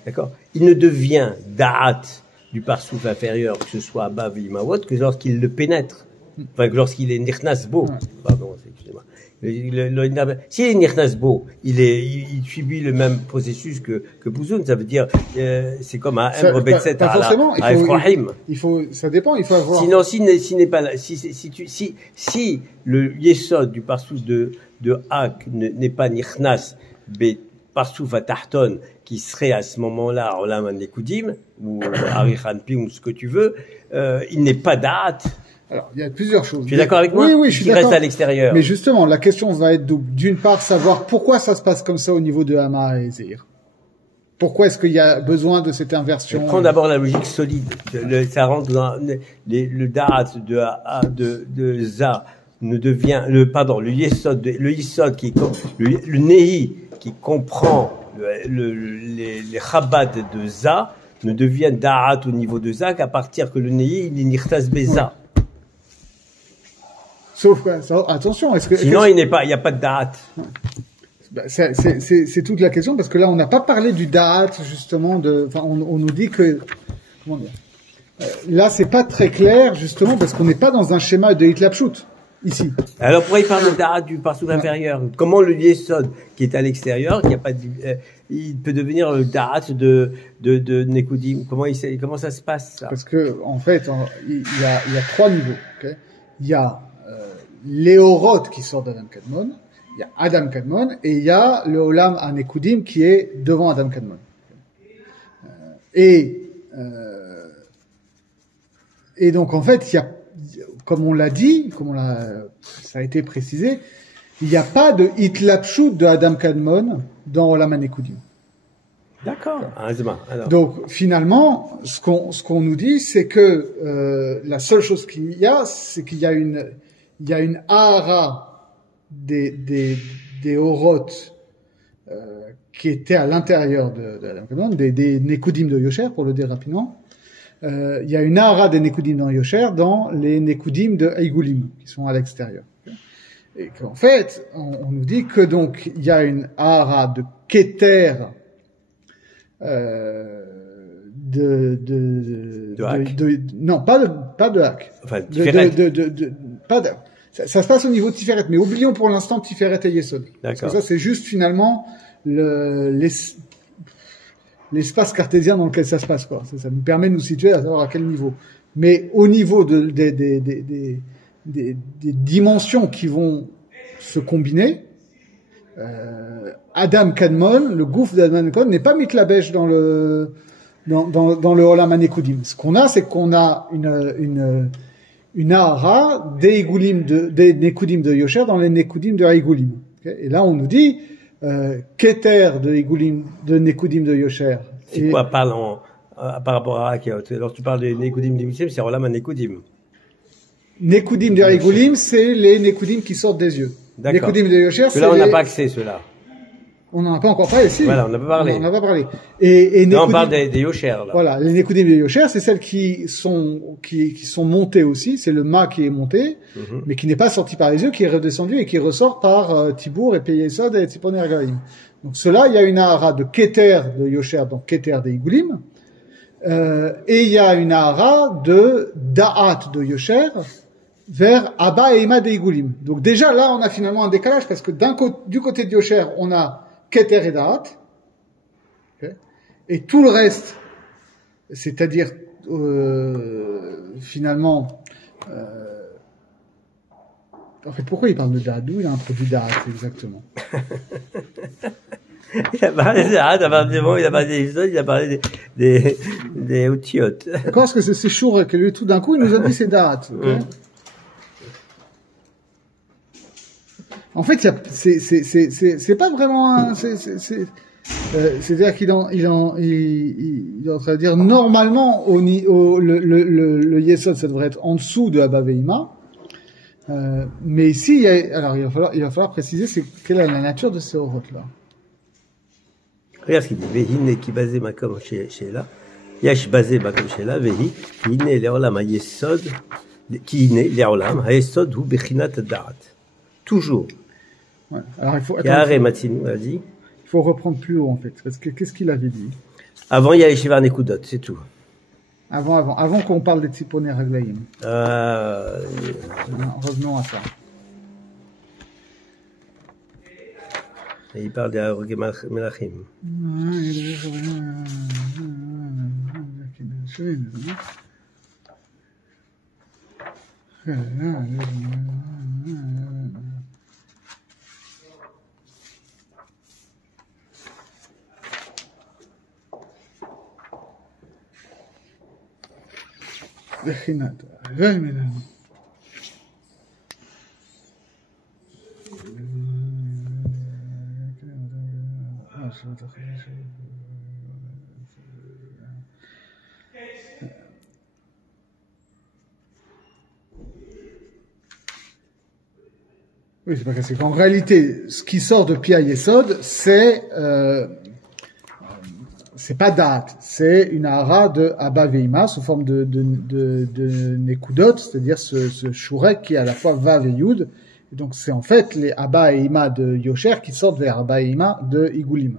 D'accord? Il ne devient Da'at du Parsouf inférieur, que ce soit Abba ou Imawot, que lorsqu'il le pénètre. Enfin, que lorsqu'il est Nirnas Bo. Pardon, excusez-moi. S'il est Nirnas Bo, il subit le même processus que Bouzoun. Ça veut dire, c'est comme un Rebetset Pas forcément. à Ephraim. Ça dépend, il faut avoir. Sinon, s'il n'est pas là, si le Yesod du Parsouf de Hak n'est pas Nirnas, mais Parsouf à Tarton, qui serait à ce moment-là Olam Anekudim, ou Arichan Pim, ou ce que tu veux, il n'est pas Da'at. Alors, il y a plusieurs choses. Tu es d'accord avec moi? Oui, je suis d'accord. Il reste à l'extérieur. Mais justement, la question va être double. D'une part, savoir pourquoi ça se passe comme ça au niveau de Hama et Zéhir. Pourquoi est-ce qu'il y a besoin de cette inversion? Prends d'abord la logique solide. Ça rentre dans le Da'at de Za ne devient, le Yesod qui est comme, le Nehi qui comprend les Chabad de Za ne devient Da'at au niveau de Za qu'à partir que le Nehi, il est Nirtas Beza. Sauf que, attention, sinon il n'y a pas de Da'at. C'est toute la question parce que là on n'a pas parlé du Da'at justement on nous dit que, comment dire, là c'est pas très clair justement parce qu'on n'est pas dans un schéma de Hitlapshut ici. Alors pourquoi il parle de Da'at du Parsouf inférieur? Comment le Yesod qui est à l'extérieur, il peut devenir le Da'at de Nekudim? Comment ça se passe, ça? Parce que, en fait, il y a trois niveaux, okay? Il y a, l'Eorot qui sort d'Adam Kadmon, il y a Adam Kadmon, et il y a le Olam Anekudim qui est devant Adam Kadmon. Et donc, en fait, il y a, comme on l'a dit, ça a été précisé, il n'y a pas de Hitlapshut de Adam Kadmon dans Olam Anekudim. D'accord. Donc finalement, ce qu'on nous dit, c'est que la seule chose qu'il y a, c'est qu'il y a une ahara des Orot qui étaient à l'intérieur de Adam Kadmon, des Nekudim de Yosher, pour le dire rapidement. Il y a une ahara des Nekudim dans Yosher dans les Nekudim de Eigulim qui sont à l'extérieur. Et qu'en fait, on nous dit que donc il y a une ahara de Keter non, pas de Hak. Enfin, Tiferet. Ça se passe au niveau de Tiferet, mais oublions pour l'instant Tiferet et Yesod. Parce que ça, c'est juste finalement l'espace cartésien dans lequel ça se passe, quoi. Ça nous permet de nous situer à savoir à quel niveau. Mais au niveau des dimensions qui vont se combiner, Adam Kadmon, le gouffre d'Adam Kadmon n'est pas mitlabesh dans le Olam Anekudim. Ce qu'on a, c'est qu'on a une ahara des Nekudim de Yosher dans les Nekudim de Eigulim. Okay? Et là, on nous dit, Keter de Eigulim, de Nekudim de Yosher. C'est quoi, par rapport à Akiot? Lorsque tu parles des Nekudim de Yosher, c'est Olam Anekudim. Nekudim de Eigulim, c'est les Nekudim qui sortent des yeux. D'accord. Nekudim de Yosher, c'est là, on n'a pas accès, ceux-là. On n'en a pas encore parlé, si. Voilà, on n'a pas parlé. On n'en a pas parlé. Et là, on parle des Yosher, là. Voilà, les Nekudim de Yosher, c'est celles qui sont montées aussi. C'est le mât qui est monté, mais qui n'est pas sorti par les yeux, qui est redescendu et qui ressort par Tibour et Peyesod et Tzipon et Argaïm. Donc, cela, il y a une ahara de Keter de Yosher, donc Keter des Igulim. Et il y a une ahara de Da'at de Yosher vers Abba et Ima des Igulim. Donc, déjà, là, on a finalement un décalage parce que du côté de Yosher, on a Keter et Da'at, okay. Et tout le reste, c'est-à-dire finalement, en fait, pourquoi il parle de Da'at? D'où il a introduit Da'at exactement? Il a parlé de Da'at, il a parlé des Yesod, il a parlé des Otiot. D'accord, parce que c'est Chour que lui, tout d'un coup, il nous a dit c'est Da'at. Okay. En fait, c'est pas vraiment C'est-à-dire qu'il est en train de dire normalement le Yesod ça devrait être en dessous de Abba Ve'ima, mais ici il va falloir préciser quelle est la nature de ces orotes là. Regarde ce qu'il dit. Vehine qui basé makom sheela, yash basé makom sheela, vehi qui né leolam hayesod, qui né leolam hayesod hu bechinat da'at. Toujours. Ouais. Alors il faut. Yare Matinu a dit. Il faut reprendre plus haut en fait, parce que qu'est-ce qu'il avait dit? Avant il y a les Shivar Nekudot, c'est tout. Avant qu'on parle des Tziponer Raglaïm. Revenons à ça. Et il parle des Harogé Melachim. Oui, c'est pas cassé. En réalité, ce qui sort de Pia Yesod, c'est pas date, c'est une hara de Abba Ve'ima sous forme de Nekudot, c'est-à-dire ce shurek qui est à la fois Vav et Yud. Et donc c'est en fait les Abba et Ima de Yosher qui sortent vers Abba et Ima de Igulim.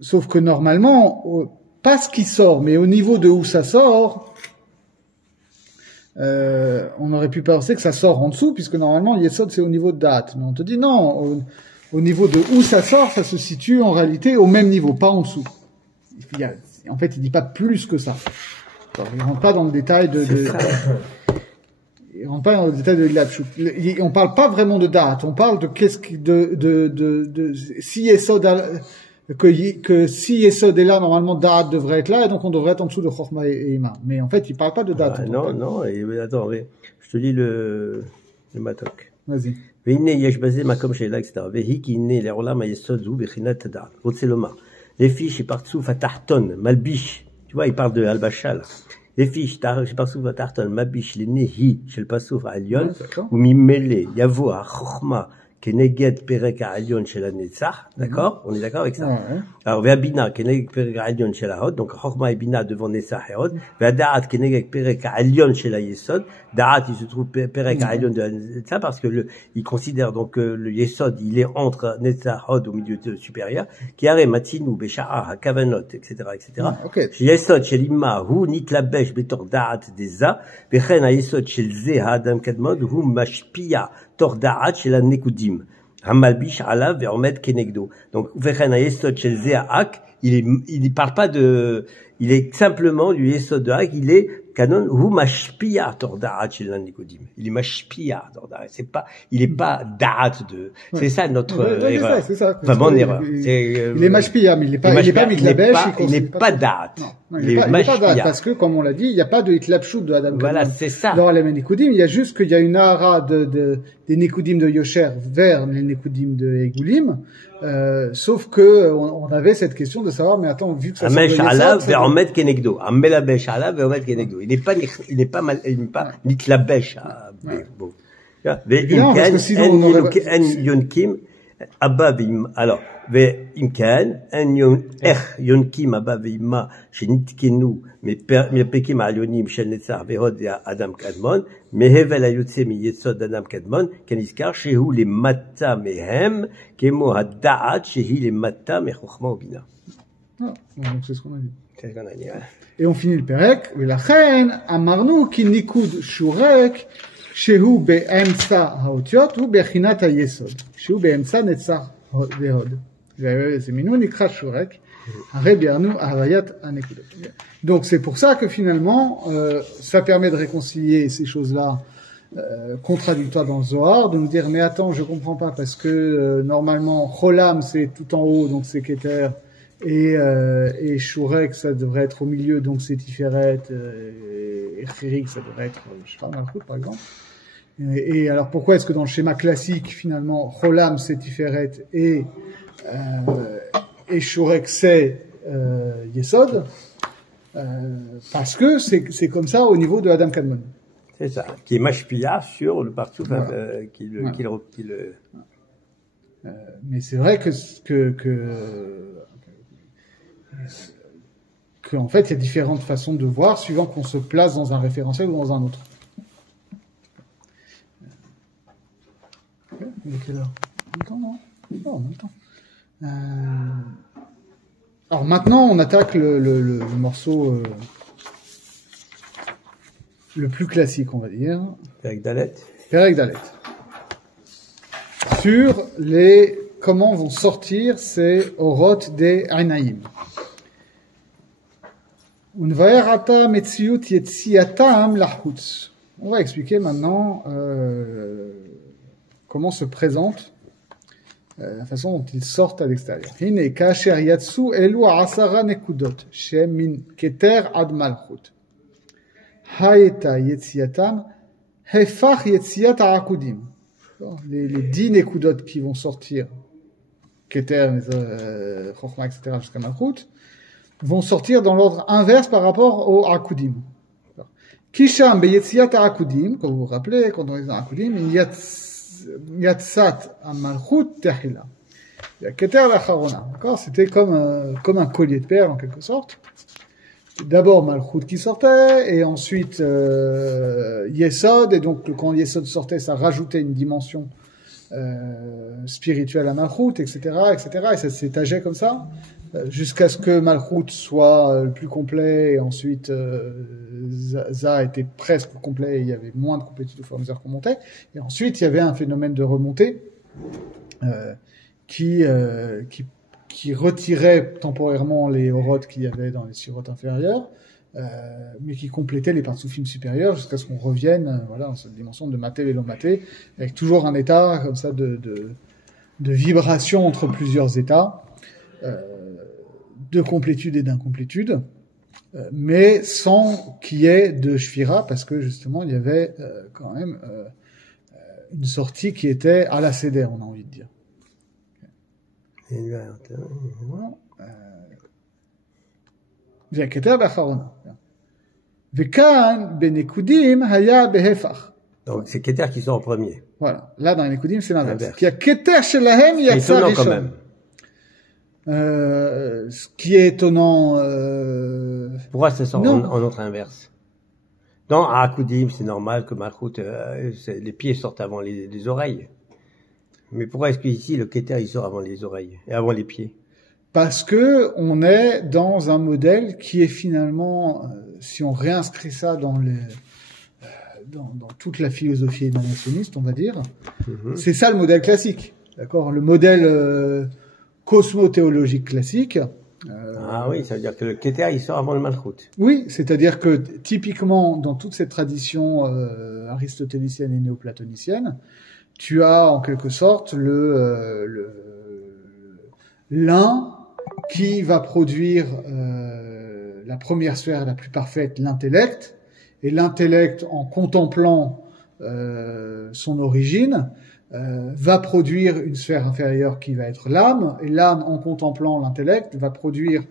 Sauf que normalement, pas ce qui sort, mais au niveau de où ça sort, on aurait pu penser que ça sort en dessous, puisque normalement Yesod c'est au niveau de date. Mais on te dit non, au niveau de où ça sort, ça se situe en réalité au même niveau, pas en dessous. En fait, il dit pas plus que ça. Il rentre pas dans le détail il rentre pas dans le détail de l'Apshut. On parle pas vraiment de date, on parle de si Yesod que si Yesod est là, normalement date devrait être là, et donc on devrait être en dessous de Chochma et Ima. Mais en fait, il parle pas de date. Non, attends, je te lis le matok. Vas-y. והנה יש בזה מקום שאלה etc. והיא כי הנה לעולם היסוד הוא בחינת הדעת. רוצה לומר, לפי שפרצוף התחתון מלביש, tu vois, il parle de הלבשה là. לפי שפרצוף התחתון מלביש לנהי של פרצוף העליון, וממילא יבוא החוכמה כנגד פרק העליון של הנצח, d'accord? On est d'accord avec ça? Alors, והבינה כנגד פרק העליון של ההוד, donc החוכמה et בינה devant נצח et הוד, והדעת כנגד פרק העליון של היסוד, דעת il se trouve פרק העליון de הנצח, parce que il considère donc que le יסוד il est entre נצח הוד au milieu supérieur, כי הרי מצינו בשער הכוונות, etc., etc. שיסוד של אימה הוא נתלבש בתוך דעת דזה, וכן היסוד של זה האדם קדמון הוא משפיע תוך דעת של הנקודים. המלביש עליו ועומד כנגדו. Donc, וכן היסוד של זה האק, il parle pas de, il est simplement du יסוד האק, il est canon, הוא משפיע תוך דעת של הנקודים. Il est משפיע תוך דעת. C'est pas, il est pas דעת de, c'est ça notre erreur. C'est ça. Enfin, mon erreur. Il est mashpia, mais il est pas mitlabesh. Il n'est pas date. Il est pas date, parce que, comme on l'a dit, il n'y a pas de hitlapshut de Adam. Voilà, c'est ça. Dans les Nekudim, il y a juste qu'il y a une hara des Nekudim de Yosher vers les Nekudim de Egulim, sauf que, on avait cette question de savoir, mais attends, vu que ça Amesh alav ve'omed kenegdo. Amelabesh alav ve'omed kenegdo. Il n'est pas mitlabesh. Bon. Non, parce que sinon, on aurait... En yonkim, abba ve'im, alors, ואם כן, אין יונקים הבא ואימה שנתקנו מהפרקים העליונים של נצח והוד אדם קדמון, מהבל היוצא מיסוד אדם קדמון, כנזכר שהוא למטה מהם, כמו הדעת שהיא למטה מחוכמה ובינה. C'est ce qu'on a dit. Et on finit le perek, ולכן אמרנו כי ניקוד שורק, שהוא באמצע האותיות, הוא בחינת היסוד, שהוא באמצע נצח והוד. Donc c'est pour ça que finalement ça permet de réconcilier ces choses-là contradictoires dans le Zohar, de nous dire mais attends je comprends pas parce que normalement Cholam c'est tout en haut donc c'est Keter et Shurek ça devrait être au milieu donc c'est Tiferet et Chirik ça devrait être je sais pas Malchut par exemple. Et alors pourquoi est-ce que dans le schéma classique finalement Cholam c'est Tiferet et et Shurek c'est Yesod, parce que c'est comme ça au niveau de Adam Kadmon. C'est ça, qui est mashpia sur le partout Voilà. Mais c'est vrai que en fait, il y a différentes façons de voir suivant qu'on se place dans un référentiel ou dans un autre. Il est quelle heure? En même temps, non? Non, en même temps. Alors maintenant, on attaque le morceau le plus classique, on va dire. Avec Dalet. Perek Dalet. Sur comment vont sortir ces oroth des Ainaïm. Unvaerata metziut yetziatam lahutz. On va expliquer maintenant comment se présente la façon dont ils sortent à l'extérieur. Hine kasher yatsu elu asara nekudot shem min keter ad malchut. Haeta yetziatam hefach yetziat ha'akudim. Les 10 nekudot qui vont sortir, keter, chokhma, etc., jusqu'à malchut, vont sortir dans l'ordre inverse par rapport au akudim. Kisham beyetziat ha'akudim, comme vous vous rappelez, quand on est dans akudim, yatsat amalchut tehila. Il y a keter l'acharona. D'accord? C'était comme un collier de perles en quelque sorte. D'abord Malchut qui sortait, et ensuite Yesod, et donc quand Yesod sortait, ça rajoutait une dimension spirituelle à Malchut, etc., etc., et ça s'étageait comme ça, jusqu'à ce que Malchut soit le plus complet, et ensuite Za était presque complet, et il y avait moins de complétude au fur et à mesure qu'on montait, et ensuite il y avait un phénomène de remontée qui retirait temporairement les oroth qu'il y avait dans les sirotes inférieures, mais qui complétait les partsoufim supérieurs jusqu'à ce qu'on revienne, voilà, dans cette dimension de maté et maté, avec toujours un état comme ça de vibration entre plusieurs états, de complétude et d'incomplétude, mais sans qu'il y ait de shvira, parce que justement il y avait quand même une sortie qui était à la seder, on a envie de dire. והכתר באחרונה. וכאן, בנקודים, היה בהפך. Donc, c'est Keter qui sort en premier. Voilà. Là, dans les Nekudim, c'est l'inverse. Qui a Keter שלהם C'est יצא étonnant quand ראשון. même. Ce qui est étonnant, Pourquoi ça sort Non. en autre inverse? Dans Akudim, c'est normal que Malchut, les pieds sortent avant les oreilles. Mais pourquoi est-ce qu'ici, le Keter, il sort avant les oreilles et avant les pieds? parce que on est dans un modèle qui est finalement, si on réinscrit ça dans toute la philosophie émanationniste, on va dire, c'est ça le modèle classique, d'accord? Le modèle cosmothéologique classique. Ah oui, ça veut dire que le Keter, il sort avant le Malchut. Oui, c'est-à-dire que typiquement dans toute cette tradition aristotélicienne et néoplatonicienne, tu as en quelque sorte l'un qui va produire la première sphère la plus parfaite, l'intellect, et l'intellect en contemplant son origine va produire une sphère inférieure qui va être l'âme, et l'âme en contemplant l'intellect va produire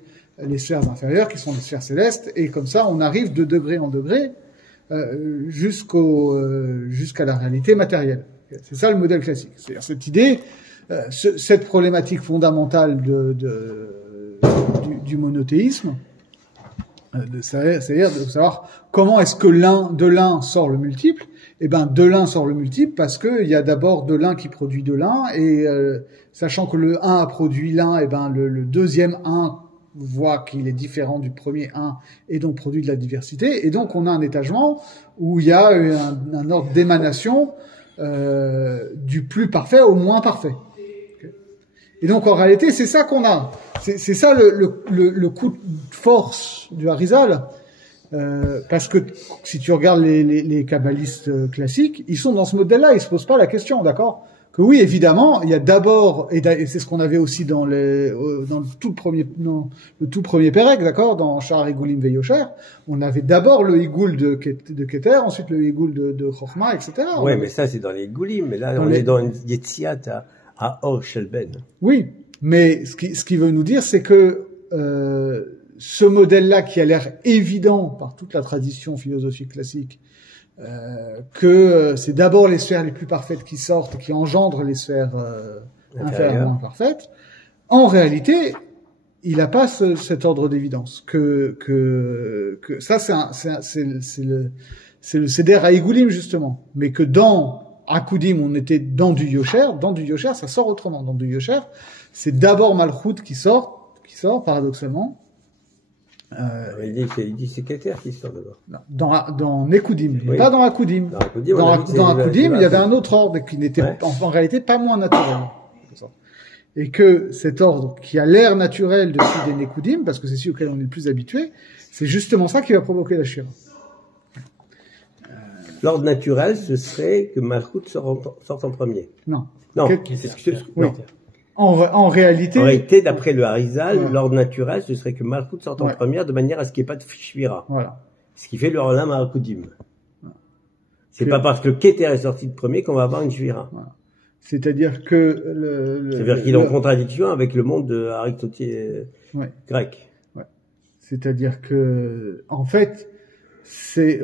les sphères inférieures qui sont les sphères célestes, et comme ça on arrive de degré en degré jusqu'à la réalité matérielle. C'est ça le modèle classique. C'est-à-dire cette idée, cette problématique fondamentale du monothéisme, c'est-à-dire de savoir comment est-ce que de l'un sort le multiple. Eh ben, de l'un sort le multiple parce que il y a d'abord de l'un qui produit de l'un, et sachant que le 1 a produit l'un, eh ben le deuxième 1 voit qu'il est différent du premier 1 et donc produit de la diversité, et donc on a un étagement où il y a un ordre d'émanation du plus parfait au moins parfait. Et donc en réalité, c'est ça qu'on a. C'est ça le coup de force du Harizal, parce que si tu regardes les kabbalistes classiques, ils sont dans ce modèle-là, ils se posent pas la question, d'accord? Que oui, évidemment, il y a d'abord, et c'est ce qu'on avait aussi dans le tout premier Pérec, d'accord, dans Sha'ar Igulim Veyosher, on avait d'abord le Igoul de Keter, ensuite le Igoul de Chokhma, etc. Ouais, mais ça c'est dans les Goulim, mais là on est dans une Yetziat à Or Shelben. Oui, Mais ce qui veut nous dire, c'est que ce modèle-là, qui a l'air évident par toute la tradition philosophique classique, que c'est d'abord les sphères les plus parfaites qui sortent, qui engendrent les sphères inférieurement imparfaites, en réalité, il n'a pas cet ordre d'évidence. Que ça, c'est le Seder Haïgoulim, justement. Mais que dans Akudim, on était dans du Yosher. Dans du Yosher, ça sort autrement. Dans du Yosher, c'est d'abord Malchut qui sort, paradoxalement. Il dit c'est Keter qui sort d'abord. Dans Nekudim, Oui. pas dans Akudim. Dans Akudim, il y avait un autre ordre qui n'était en réalité pas moins naturel. Et que cet ordre qui a l'air naturel dessus des Nekudim, parce que c'est celui auquel on est le plus habitué, c'est justement ça qui va provoquer la Shira. L'ordre naturel, ce serait que Malchut sorte en premier. Non. Non. Oui. En réalité, d'après le Harizal, Ouais. l'ordre naturel, ce serait que Malchut sorte en Ouais. première de manière à ce qu'il n'y ait pas de Shvira. voilà. Ce qui fait le Olam HaKudim. C'est pas parce que le Keter est sorti de premier qu'on va avoir une Shvira. C'est-à-dire que C'est-à-dire qu'il est en contradiction avec le monde de Aristote grec. C'est-à-dire que, en fait, c'est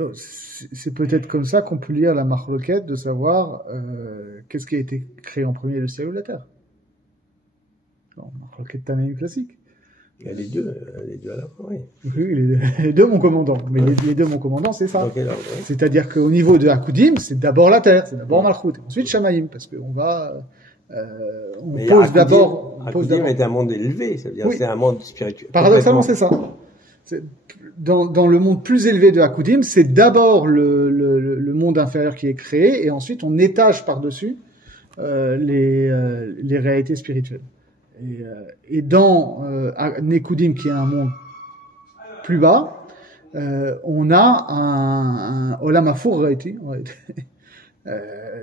peut-être comme ça qu'on peut lire la marloquette de savoir qu'est-ce qui a été créé en premier, le ciel ou la terre. Marloquette Tanaïm classique. Il y a les deux à la fois, oui. Oui, les deux, mon commandant. Mais les deux, mon commandant, c'est ça. Dans quel ordre, oui. C'est-à-dire qu'au niveau de Akudim, c'est d'abord la terre, c'est d'abord Malchut, et ensuite Shamaïm, parce qu'on va, on Mais pose Akudim- d'abord. Akudim est un monde élevé, ça veut dire Oui. c'est un monde spirituel. Paradoxalement, Complètement. c'est ça. Dans le monde plus élevé de Akudim, c'est d'abord le monde inférieur qui est créé, et ensuite on étage par-dessus les réalités spirituelles. Et dans Nekudim, qui est un monde plus bas, on a un Olam Hafur Raiti, en réalité.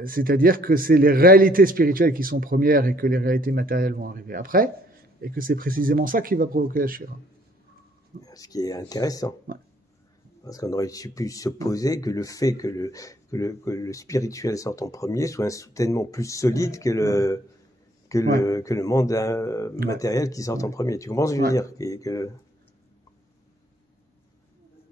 C'est-à-dire que c'est les réalités spirituelles qui sont premières et que les réalités matérielles vont arriver après, et que c'est précisément ça qui va provoquer la Shira. Ce qui est intéressant. Ouais. Parce qu'on aurait pu supposer que le fait que le spirituel sorte en premier soit soudainement plus solide que le monde matériel qui sort en premier. Tu comprends ce que je veux dire?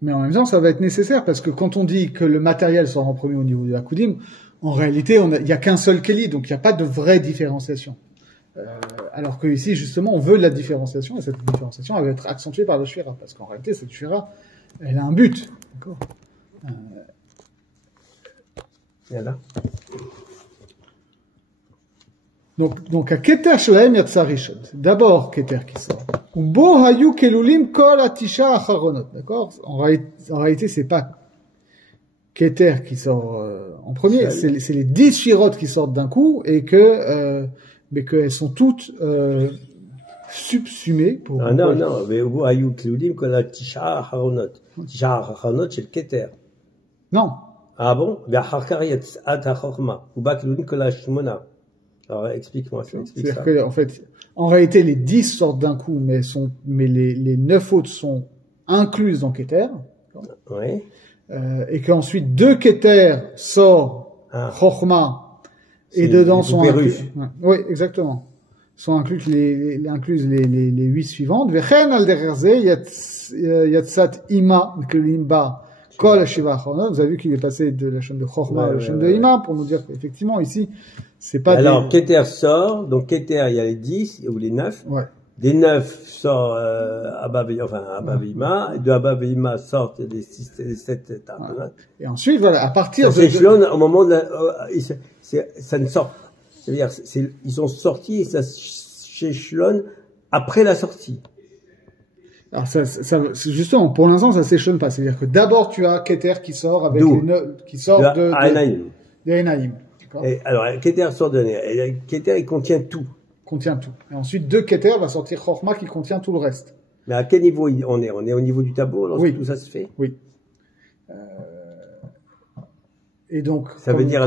Mais en même temps, ça va être nécessaire parce que quand on dit que le matériel sort en premier au niveau de Akudim, en réalité, il n'y a qu'un seul Keli, donc il n'y a pas de vraie différenciation. Alors que ici, justement, on veut de la différenciation, et cette différenciation, elle va être accentuée par la Shvira, parce qu'en réalité, cette Shvira, elle a un but. D'accord. Voilà. Donc à Keter Shelaim Yatsa Rishon. C'est d'abord Keter qui sort. Ou Bo Hayu Kelulim Kol Atisha Acharonot. D'accord? En réalité, c'est pas Keter qui sort en premier, c'est les 10 Shirot qui sortent d'un coup, et mais qu'elles sont toutes subsumées pour... Non, mais au Ayou Kludim, qu'on a Tisha Haronot. Tisha Haronot, c'est le Keter. Non. Ah bon? Be'achar Yatzat HaChorma. Ou Ba Kludim, qu'on a Shmona. Alors, explique-moi, explique ça. C'est-à-dire que, en fait, en réalité, les 10 sortent d'un coup, mais les 9 autres sont incluses dans Keter. Oui. Et qu'ensuite, 2 Keter sortent Chorma, et dedans sont inclus. Oui, exactement. Sont incluses les 8 suivantes. Vechen al dererze yatzat ima kelimba kol shiva achronot. Vous avez vu qu'il est passé de la chaîne de Chorma à la chaîne de Ima pour nous dire qu'effectivement ici c'est pas. Alors Keter sort, donc Keter il y a les 10 ou les 9. Ouais. Des 9 sort Abba Veima, et de Abba Veima sortent les 7 Tartanot. Et ensuite voilà, à partir de s'échelonne au moment de ça ne sort pas. C'est-à-dire ils sont sortis et ça s'échelonne après la sortie. Alors ça justement, pour l'instant, ça s'échelonne pas. C'est-à-dire que d'abord, tu as Keter qui sort avec qui sort de Einaïm. Et alors, Keter sort de et Keter, il contient tout. Contient tout. Et ensuite, de Keter va sortir Chorma qui contient tout le reste. Mais à quel niveau on est? On est au niveau du tableau lorsque tout ça se fait? Oui. Et donc, ça veut dire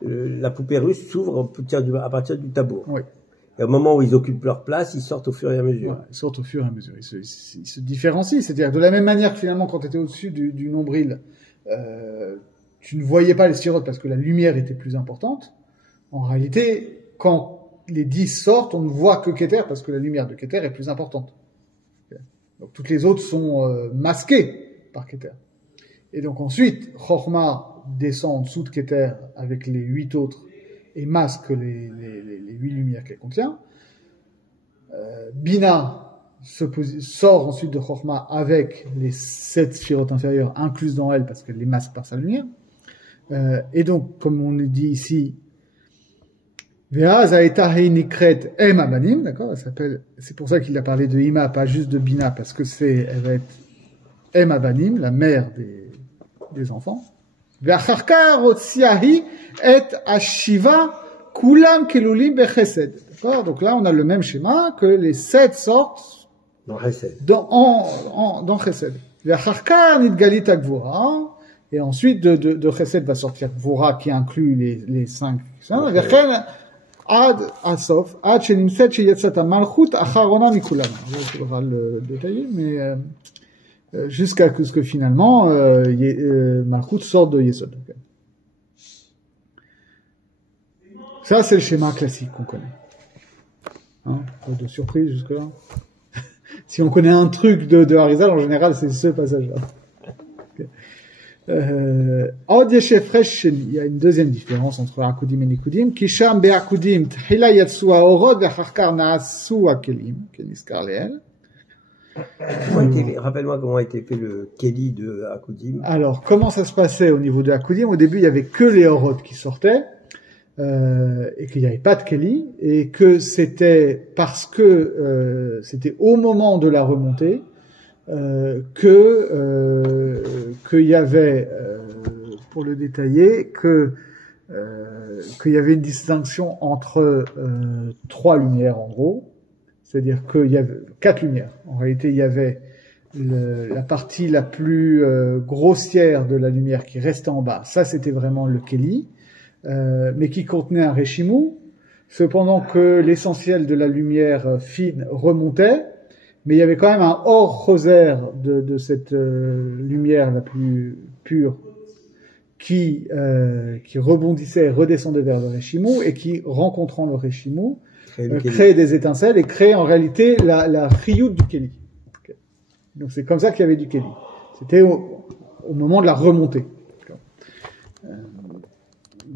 la poupée russe s'ouvre à partir du tableau. Oui. Et au moment où ils occupent leur place, ils sortent au fur et à mesure. Voilà, ils sortent au fur et à mesure. Ils se différencient. C'est-à-dire de la même manière que finalement, quand tu étais au-dessus du nombril, tu ne voyais pas les sirotes parce que la lumière était plus importante. En réalité, quand les 10 sortent, on ne voit que Keter parce que la lumière de Keter est plus importante. Donc toutes les autres sont masquées par Keter. Et donc ensuite, Chorma descend en dessous de Keter avec les 8 autres et masque les 8 lumières qu'elle contient. Bina sort ensuite de Chorma avec les 7 sphirotes inférieures incluses dans elle parce qu'elle les masque par sa lumière. Et donc, comme on dit ici, Ve'az ha'eta nikret em abanim, d'accord, elle s'appelle, c'est pour ça qu'il a parlé de Ima, pas juste de Bina, parce que elle va être em abanim, la mère des enfants. Ve'acharkar otziahi et ashiva kulam kelulim bechesed. D'accord? Donc là, on a le même schéma que les 7 sortes Dans Chesed. dans Chesed. Ve'acharkar nidgalit ha'gvura. Et ensuite, de Chesed va sortir Gvura, qui inclut les 5. Ve'chen ad asof, ad shenimset sheyetzat ha'malchut acharona mikulam. On va le détailler, mais jusqu'à ce que finalement Malchut sorte de Yesod. Ça, c'est le schéma classique qu'on connaît. Hein, pas de surprise jusque-là. Si on connaît un truc de Harizal, en général, c'est ce passage-là. Il y a une deuxième différence entre Akudim et Nikudim. Kisham be'akudim t'hila yatsu ha'orod ve'acharkar na'asu ha'kelim, keniskar leel. Rappelle-moi comment a été fait le Keli de Akudim. Alors, comment ça se passait au niveau de Akudim? Au début, il y avait que les Orod qui sortaient, et qu'il n'y avait pas de Keli, et que c'était parce que c'était au moment de la remontée qu'il y avait, pour le détailler, qu'il y avait une distinction entre 3 lumières en gros. C'est-à-dire qu'il y avait 4 lumières. En réalité, il y avait la partie la plus grossière de la lumière qui restait en bas. Ça, c'était vraiment le Keli, mais qui contenait un Reshimou. Cependant que l'essentiel de la lumière fine remontait, mais il y avait quand même un Or Choser de cette lumière la plus pure qui rebondissait et redescendait vers le Reshimou et qui, rencontrant le Reshimou, créer des étincelles et créer en réalité la chiyut du Keli. Okay. Donc c'est comme ça qu'il y avait du Keli. C'était au moment de la remontée.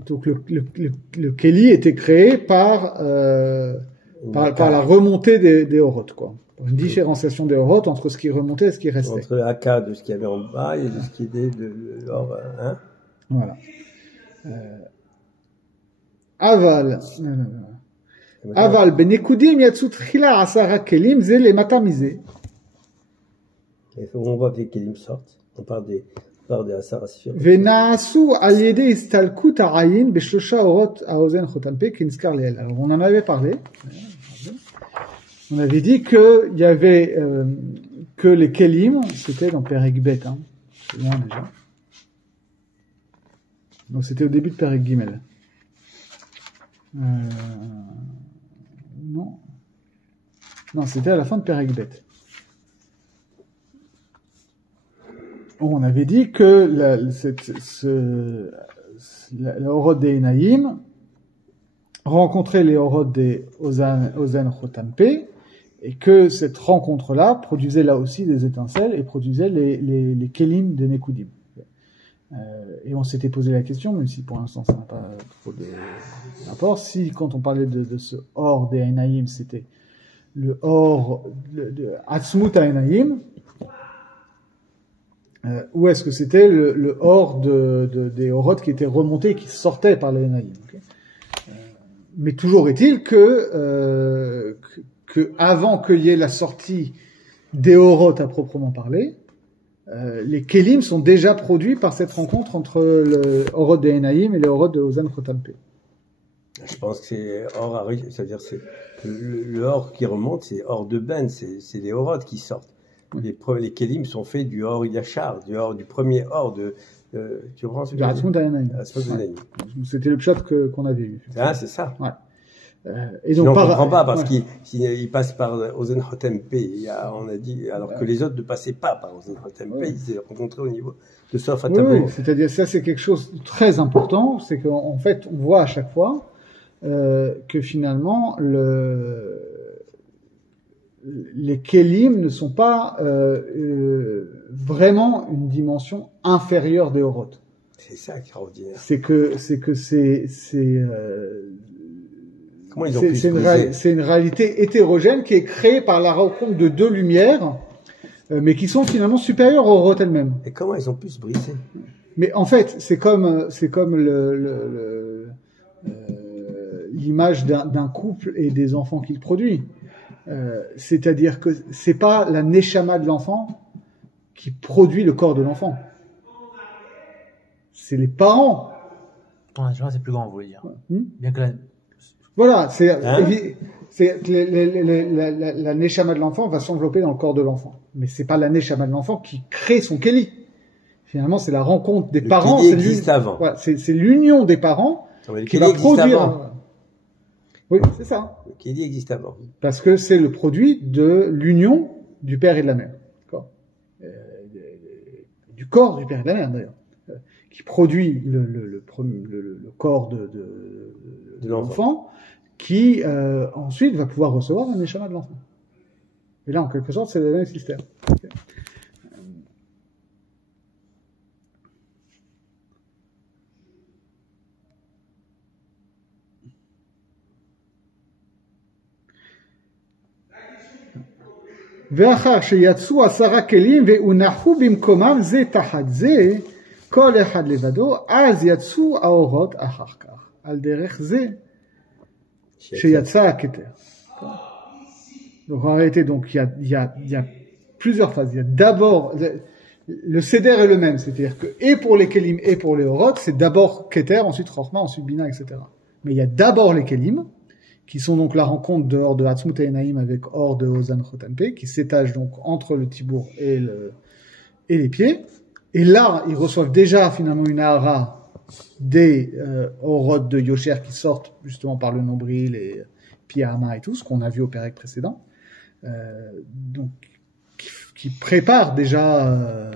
Donc le Keli était créé par la remontée des Oroth, quoi. Une différenciation des Oroth entre ce qui remontait et ce qui restait. Entre l'Aka de ce qu'il y avait en bas et de ce qui était de l'or, hein. Voilà. Aval. Aval benekudim yatsu tchila asara kelim ze lemata mize. On voit que les kelim sortent. On parle des asara sphir. Venaasu al yede istalkut ha'ayin beshlosha orot haozen chotanpe kinskar leel. Alors on en avait parlé. On avait dit que il y avait que les kelim, c'était dans Perek Bet, hein. C'est loin déjà. Donc c'était au début de Perek Gimel. Non, c'était à la fin de Perek Bet. On avait dit que la Orod des Enaïm rencontrait les Orod des Ozen Chotanpe, et que cette rencontre-là produisait là aussi des étincelles et produisait les Kelim des Nekudim. Et on s'était posé la question, même si pour l'instant ça n'a pas trop d'importance, si quand on parlait de ce Or des Enaïm, c'était le Or de Atzmut Enaïm, ou est-ce que c'était le Or des Orot qui étaient remontés, qui sortaient par les Enaïm. Okay. Mais toujours est-il que avant qu'il y ait la sortie des Orot à proprement parler, les Kelim sont déjà produits par cette rencontre entre le Orot des Enaïm et les Orot de Ozen Chotanpe. Je pense que c'est Or, c'est-à-dire c'est le Or qui remonte, c'est Or de Ben, c'est les Orot qui sortent. Oui. Les Kelim sont faits du Or Yachar, du premier Or tu comprends ce que je veux dire? C'était le pshat qu'on avait eu. Ah, c'est ça. Ouais. Et donc, on comprend pas parce qu'il passe par Ozen Chotanpe, on a dit, alors que les autres ne passaient pas par Ozen Chotanpe, ils s'étaient rencontrés au niveau de Sof Atabo. Oui, c'est-à-dire ça c'est quelque chose de très important, c'est qu'en fait on voit à chaque fois que finalement les kelim ne sont pas vraiment une dimension inférieure des oroth. C'est ça qui est extraordinaire. Comment ils ont pu se briser ? C'est une réalité hétérogène qui est créée par la rencontre de deux lumières, mais qui sont finalement supérieures aux oroth elles-mêmes. Et comment ils ont pu se briser ? Mais en fait, c'est comme l'image d'un couple et des enfants qu'il produit. C'est-à-dire que c'est pas la neshama de l'enfant qui produit le corps de l'enfant. C'est les parents. En général, c'est plus grand, vous voulez dire. Bien que Voilà, la neshama de l'enfant va s'envelopper dans le corps de l'enfant. Mais c'est pas la neshama de l'enfant qui crée son keli. Finalement, c'est la rencontre des parents. Le keli existe avant. Voilà, c'est l'union des parents qui va produire. Oui, c'est ça. Le keli existe avant. Parce que c'est le produit de l'union du père et de la mère. D'accord. Du corps du père et de la mère, d'ailleurs. Qui produit le corps de l'enfant, qui ensuite va pouvoir recevoir un neshama de l'enfant. Et là, en quelque sorte, c'est le même système. Okay. ואחר שיצאו 10 כלים והונחו במקומם זה תחת זה, כל אחד לבדו, אז יצאו האורות אחר כך, על דרך זה שיצא הכתר. Donc en réalité, donc il y a plusieurs phases. Il y a d'abord le seder est le même, c'est-à-dire que et pour les kelim et pour les orot, c'est d'abord keter, ensuite chorma, ensuite bina, etc. Mais il y a d'abord les kelim, qui sont donc la rencontre de Or de Hatzmut et Naïm avec Or de Ozan Chotanpe, qui s'étage donc entre le tibour et les pieds. Et là, ils reçoivent déjà finalement une hara des Orot de Yosher qui sortent justement par le nombril et Piyama et tout, ce qu'on a vu au pérec précédent. Donc, qui prépare déjà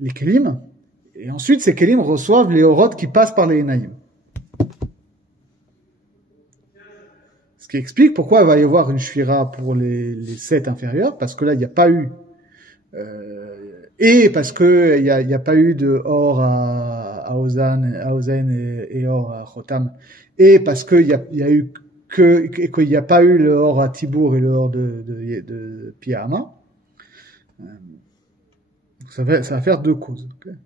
les kelim. Et ensuite, ces kelim reçoivent les Orot qui passent par les Naïm. Ce qui explique pourquoi il va y avoir une shvira pour les 7 inférieurs, parce que là, il n'y a pas eu, et parce que il y a pas eu de Or à Ozen et Or à Chotam, et parce qu'il y a eu qu'il n'y a pas eu le Or à Tibour et le Or de Piyama. Ça va faire 2 causes. Okay.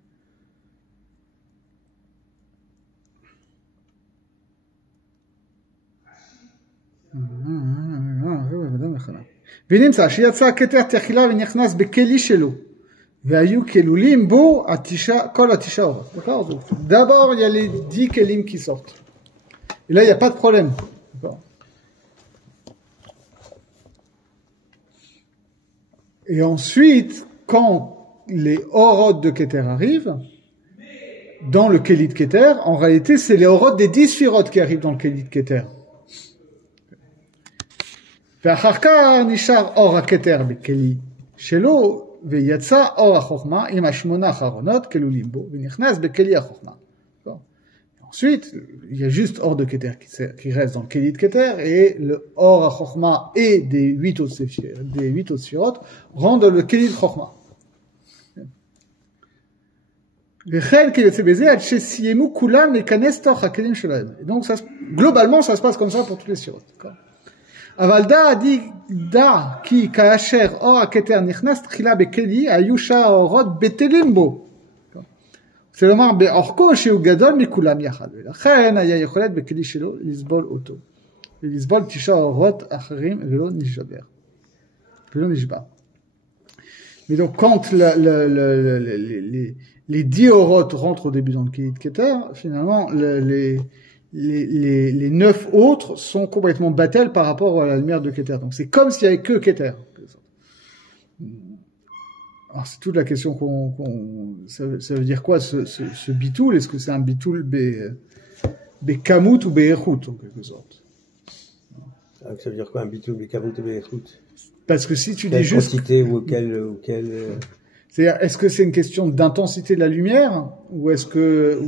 ונמצא שיצא הכתר תחילה ונכנס בכלי שלו והיו כלולים בו כל 9 אורות. D'abord il y a les 10 kelim qui sortent et là il n'y a pas de problème. Et ensuite quand les orot de Keter arrivent dans le keli de Keter, en réalité c'est les orot des 10 firot qui arrivent dans le keli de Keter. ואחר כך נשאר אור הכתר בכלי שלו, ויצא אור החוכמה עם 8 חרונות כלולים בו, ונכנס בכלי החוכמה. Ensuite, il y a juste or de Keter qui reste dans le Keli de Keter, et le or à Chochma et des 8 autres sphirot rentrent dans le Keli de Chochma. Donc, globalement, ça se passe comme ça pour tous les sphirot. אבל דע כי כאשר אור הכתר נכנס תחילה בכלי, היו שאר האורות בטלים בו. כלומר, באורכו שהוא גדול מכולם יחד. ולכן היה יכולת בכלי שלו לסבול אותו. ולסבול 9 אורות אחרים ולא נשבר. Mais donc, quand les 10 aurot rentrent au début dans le Keli de Keter, finalement, les 9 autres sont complètement battels par rapport à la lumière de Keter. Donc c'est comme s'il y avait que Keter. Alors c'est toute la question ça veut dire quoi ce bitoul? Est-ce que c'est un bitoul bekamut ou be'echut en quelque sorte? Ça veut dire quoi un bitoul bekamut ou be'echut? Parce que si tu dis juste quantité ou quelle c'est-à-dire, est-ce que c'est une question d'intensité de la lumière ou est-ce que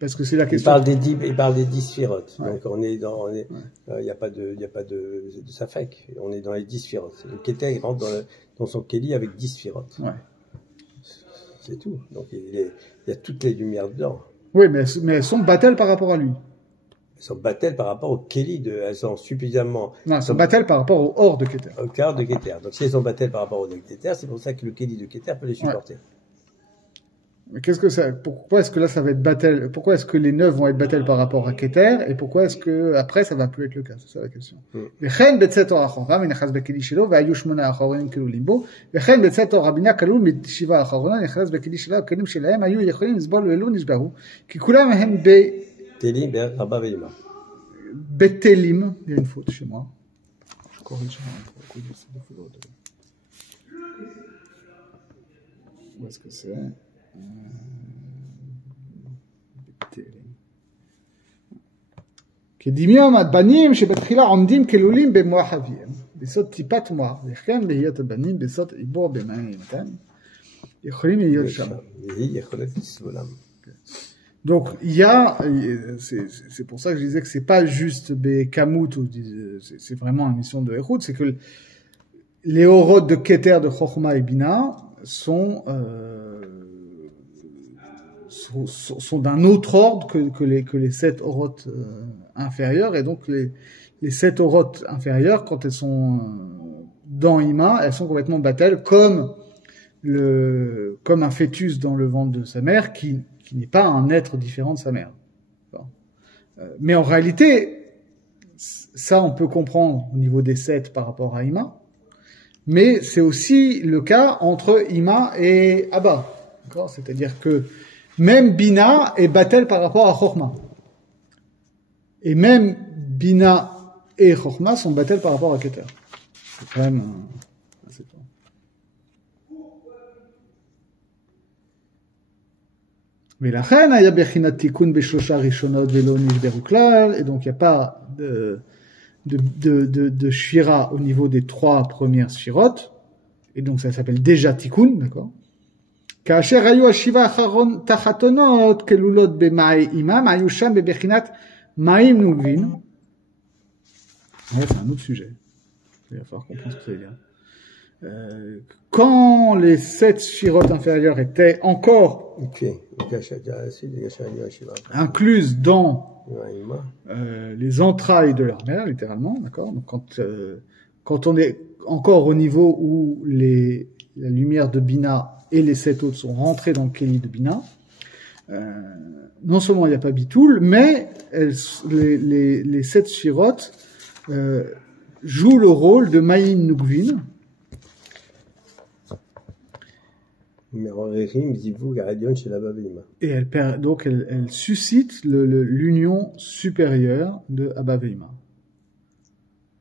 Parce que c'est la Il question. parle des 10 sphirotes. Ouais. Donc il y a pas de safek. On est dans les 10 sphirotes. Le Keter, il rentre dans son Keli avec 10 sphirotes. Ouais. C'est tout. Donc il y a toutes les lumières dedans. Oui, mais elles sont battelles par rapport à lui. Elles sont battelles par rapport au Keli elles sont suffisamment. Non, elles sont battelles par rapport au hors de Keter. Au quart de Keter. Donc si elles sont battelles par rapport au Keter, c'est pour ça que le Keli de Keter peut les supporter. Ouais. Mais qu'est-ce que ça, pourquoi est-ce que là ça va être battel, pourquoi est-ce que les 9 vont être battels par rapport à Keter, et pourquoi est-ce que après ça va plus être le cas? C'est ça la question. וכן בצאת אור אחורה ונכנס בכלי שלו והיו 8 האחרונים כלולים בו וכן בצאת אור הבינה כלול מ7 האחרונה נכנס בכלי שלו הכלים שלהם היו יכולים לסבול ולא נשברו כי כולם הם Télim, Rabba Veima. בטלים. Il y a une faute chez moi, je corrige pour le coup de ces défauts de... où est-ce que c'est? כדמיון הבנים שבתחילה עומדים כלולים במוח אביהם, בסוד טיפת מוח, וכן להיות הבנים בסוד עיבור במים יכולים להיות שם. Donc il y a, c'est pour ça que je disais que c'est pas juste Bekamut, c'est vraiment une mission de Echoud, c'est que les Horot de Keter, de Chochma et Bina sont d'un autre ordre que les 7 Horot inférieures, et donc les 7 Horot inférieures, quand elles sont dans Ima, elles sont complètement battelles comme un fœtus dans le ventre de sa mère qui n'est pas un être différent de sa mère. Mais en réalité, ça on peut comprendre au niveau des 7 par rapport à Ima, mais c'est aussi le cas entre Ima et Abba. D'accord ? C'est-à-dire que même Bina est battelle par rapport à Chochma. Et même Bina et Chochma sont battelles par rapport à Keter. C'est quand même assez fort. ולכן היה בחינת תיקון בשלושה ראשונות ולא נשברו כלל, et donc il n'y a pas de shira au niveau des 3 premières shirotes, et donc ça s'appelle déjà tikkun, d'accord? כאשר היו השבעה תחתונות כלולות במאי אימם, היו שם בבחינת מים נוגבין. C'est un autre sujet. Il va falloir comprendre ce que ça veut dire. Quand les 7 shirotes inférieures étaient encore incluses dans les entrailles de leur mère, littéralement, d'accord? Donc quand on est encore au niveau où la lumière de Bina et les 7 autres sont rentrés dans le Keli de Bina, non seulement il n'y a pas Bitoul, mais les 7 shirotes jouent le rôle de Maïn Nugvin. Et elle suscite l'union supérieure de Abba Veima.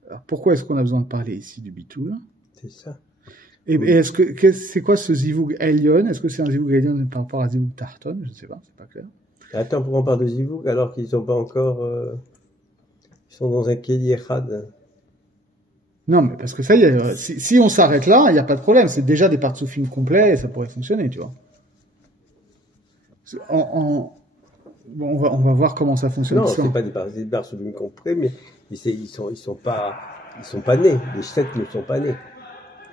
Alors pourquoi est-ce qu'on a besoin de parler ici du Bitoul? C'est ça. Et c'est quoi ce Zivug Elyon? Est-ce que c'est un Zivug Elyon par rapport à Zivug Tarton? Je ne sais pas, c'est pas clair. Attends, pourquoi on parle de Zivug alors qu'ils sont pas encore, ils sont dans un Keli Echad? Non, mais parce que ça y est, si on s'arrête là, il n'y a pas de problème. C'est déjà des partsoufim complets et ça pourrait fonctionner, tu vois. Bon, on va voir comment ça fonctionne. Non, c'est pas des partsoufim complets, mais ils sont pas nés. Les 7 ne sont pas nés.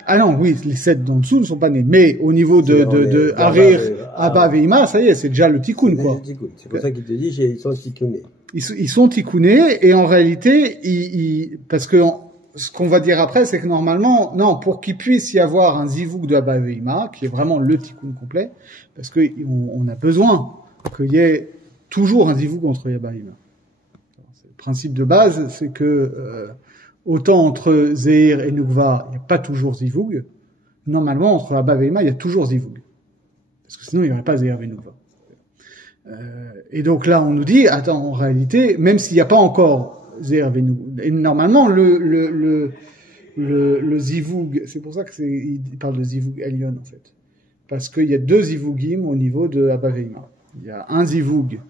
Ah non, oui, les 7 d'en dessous ne sont pas nés. Mais au niveau de Harir, Abba Veima, ça y est, c'est déjà le tikkun, quoi. C'est pour ça qu'il te dit, ils sont tikkunés. Ils sont tikkunés, et en réalité, parce que ce qu'on va dire après, c'est que normalement, non, pour qu'il puisse y avoir un zivug de Abba Veima, qui est vraiment le tikkun complet, parce que on a besoin qu'il y ait toujours un zivug entre Abba Veima. Le principe de base, c'est que autant entre Zeir et Nukva, il n'y a pas toujours zivug. Normalement, entre Abba Veima, il y a toujours zivug. Parce que sinon, il n'y aurait pas Zeir et Nukva. Et donc là, on nous dit, attends, en réalité, même s'il n'y a pas encore Zeir et Nukva, et normalement, le zivug, c'est pour ça il parle de zivug Elyon, en fait. Parce qu'il y a 2 zivugim au niveau de Abba Veima. Il y a un zivug,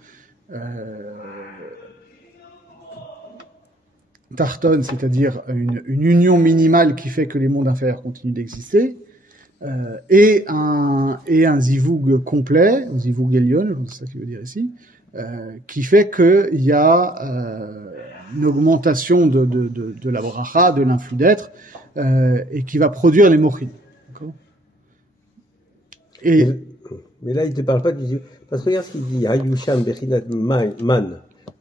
Tarton, c'est-à-dire une union minimale qui fait que les mondes inférieurs continuent d'exister, et un zivug complet, zivug Elyon, c'est ça qu'il veut dire ici, qui fait qu'il y a une augmentation de la bracha, de l'influx d'être, et qui va produire les mochines. Mais là, il ne te parle pas du... Parce que regarde ce qu'il dit. Hayusham bechinat man.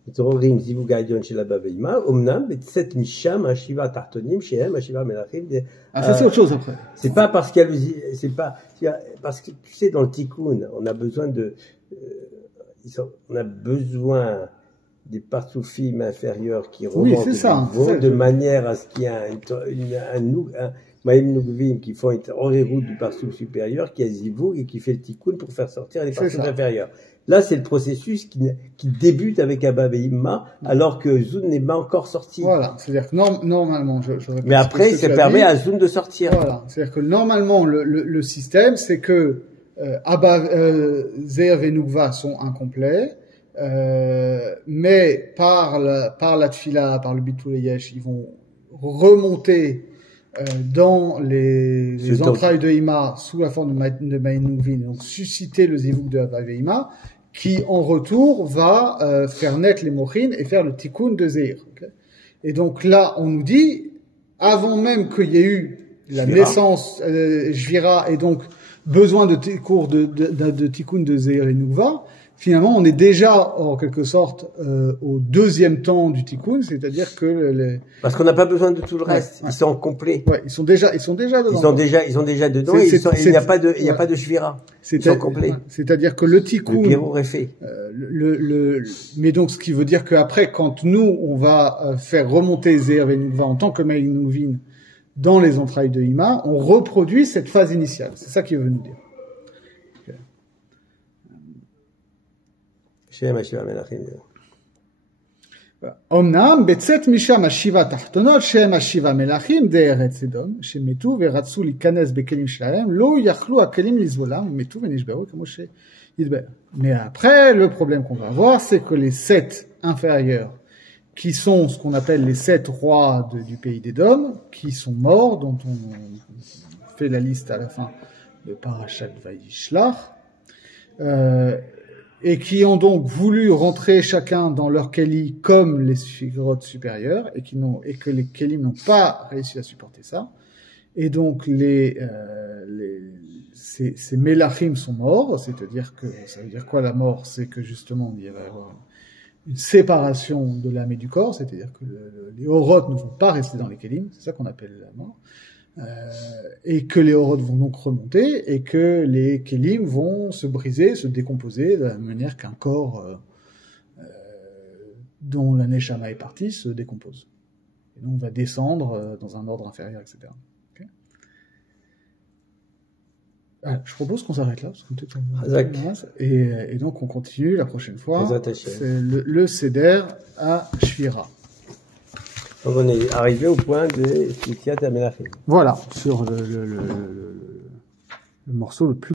מתעוררים זיווג העליון של אבא ואמא, אמנם בצאת משם השיבה התחתונים שהם השיבה המלאכים. Ah, ça c'est autre chose après. C'est pas parce qu'il y a le, c'est pas, parce que tu sais, dans le tikkun, on a besoin de, on a besoin des partsoufim inférieurs qui remontent de manière à ce qu'il y ait un Maïm Nougvim qui font une route du parsouf supérieur, qui a Zivou et qui fait le tikkun pour faire sortir les parsouf inférieurs. Là, c'est le processus qui débute avec Abba et Imma, alors que Zoun n'est pas encore sorti. Voilà. C'est-à-dire que normalement, mais après, ça permet à Zoun de sortir. Voilà. C'est-à-dire que normalement, le système, c'est que, Abba, Zev et Nougva sont incomplets, mais par la tfila, par le bitul yesh, ils vont remonter dans les entrailles de Ima sous la forme de Maïn Nougvin, donc susciter le zivouk de Abba et Ima, qui en retour va faire naître les mochines et faire le tikkun de Zeir. Okay. Et donc là, on nous dit, avant même qu'il y ait eu la naissance Jvira et donc besoin de cours de tikkun de Zeir et Nougva, finalement, on est déjà, en quelque sorte, au deuxième temps du tikkun, c'est-à-dire que parce qu'on n'a pas besoin de tout le reste. Ouais. Ils sont complets. Ouais, ils sont déjà dedans. Ils sont déjà dedans et il n'y a pas de shvira. Ils sont complets. Ouais. C'est-à-dire que le tikkun. Le Pérou est fait. Mais donc, ce qui veut dire qu'après, quand nous, on va faire remonter Zeir et Nougva en tant que Maïn Nougvin dans les entrailles de Ima, on reproduit cette phase initiale. C'est ça qu'il veut nous dire. אמנם בצאת משם השיבה התחתונות שהם השיבה מלאכים די ארץ סדום שמתו ורצו להיכנס בכלים שלהם לא יכלו הכלים לסבולם ומתו ונשברו כמו שהתבהר. Mais après le problème qu'on va avoir c'est que les 7 inférieurs qui sont ce qu'on appelle les 7 rois du pays d'Édom qui sont morts dont on fait la liste à la fin de Parashat Vayishlach et qui ont donc voulu rentrer chacun dans leur keli comme les figurotes supérieures, et que les kelim n'ont pas réussi à supporter ça. Et donc ces mélachim sont morts, c'est-à-dire que, ça veut dire quoi la mort? C'est que justement, il va y avoir une séparation de l'âme et du corps, c'est-à-dire que les orotes ne vont pas rester dans les kelim, c'est ça qu'on appelle la mort. Et que les orotes vont donc remonter et que les kelim vont se briser, se décomposer de la même manière qu'un corps dont la neshama est partie se décompose. Et donc va descendre dans un ordre inférieur, etc. Okay. Je propose qu'on s'arrête là, parce que et donc on continue la prochaine fois. C'est le seder à Shvira. Donc on est arrivé au point de Sitiat Amelachim. Voilà, sur le morceau le plus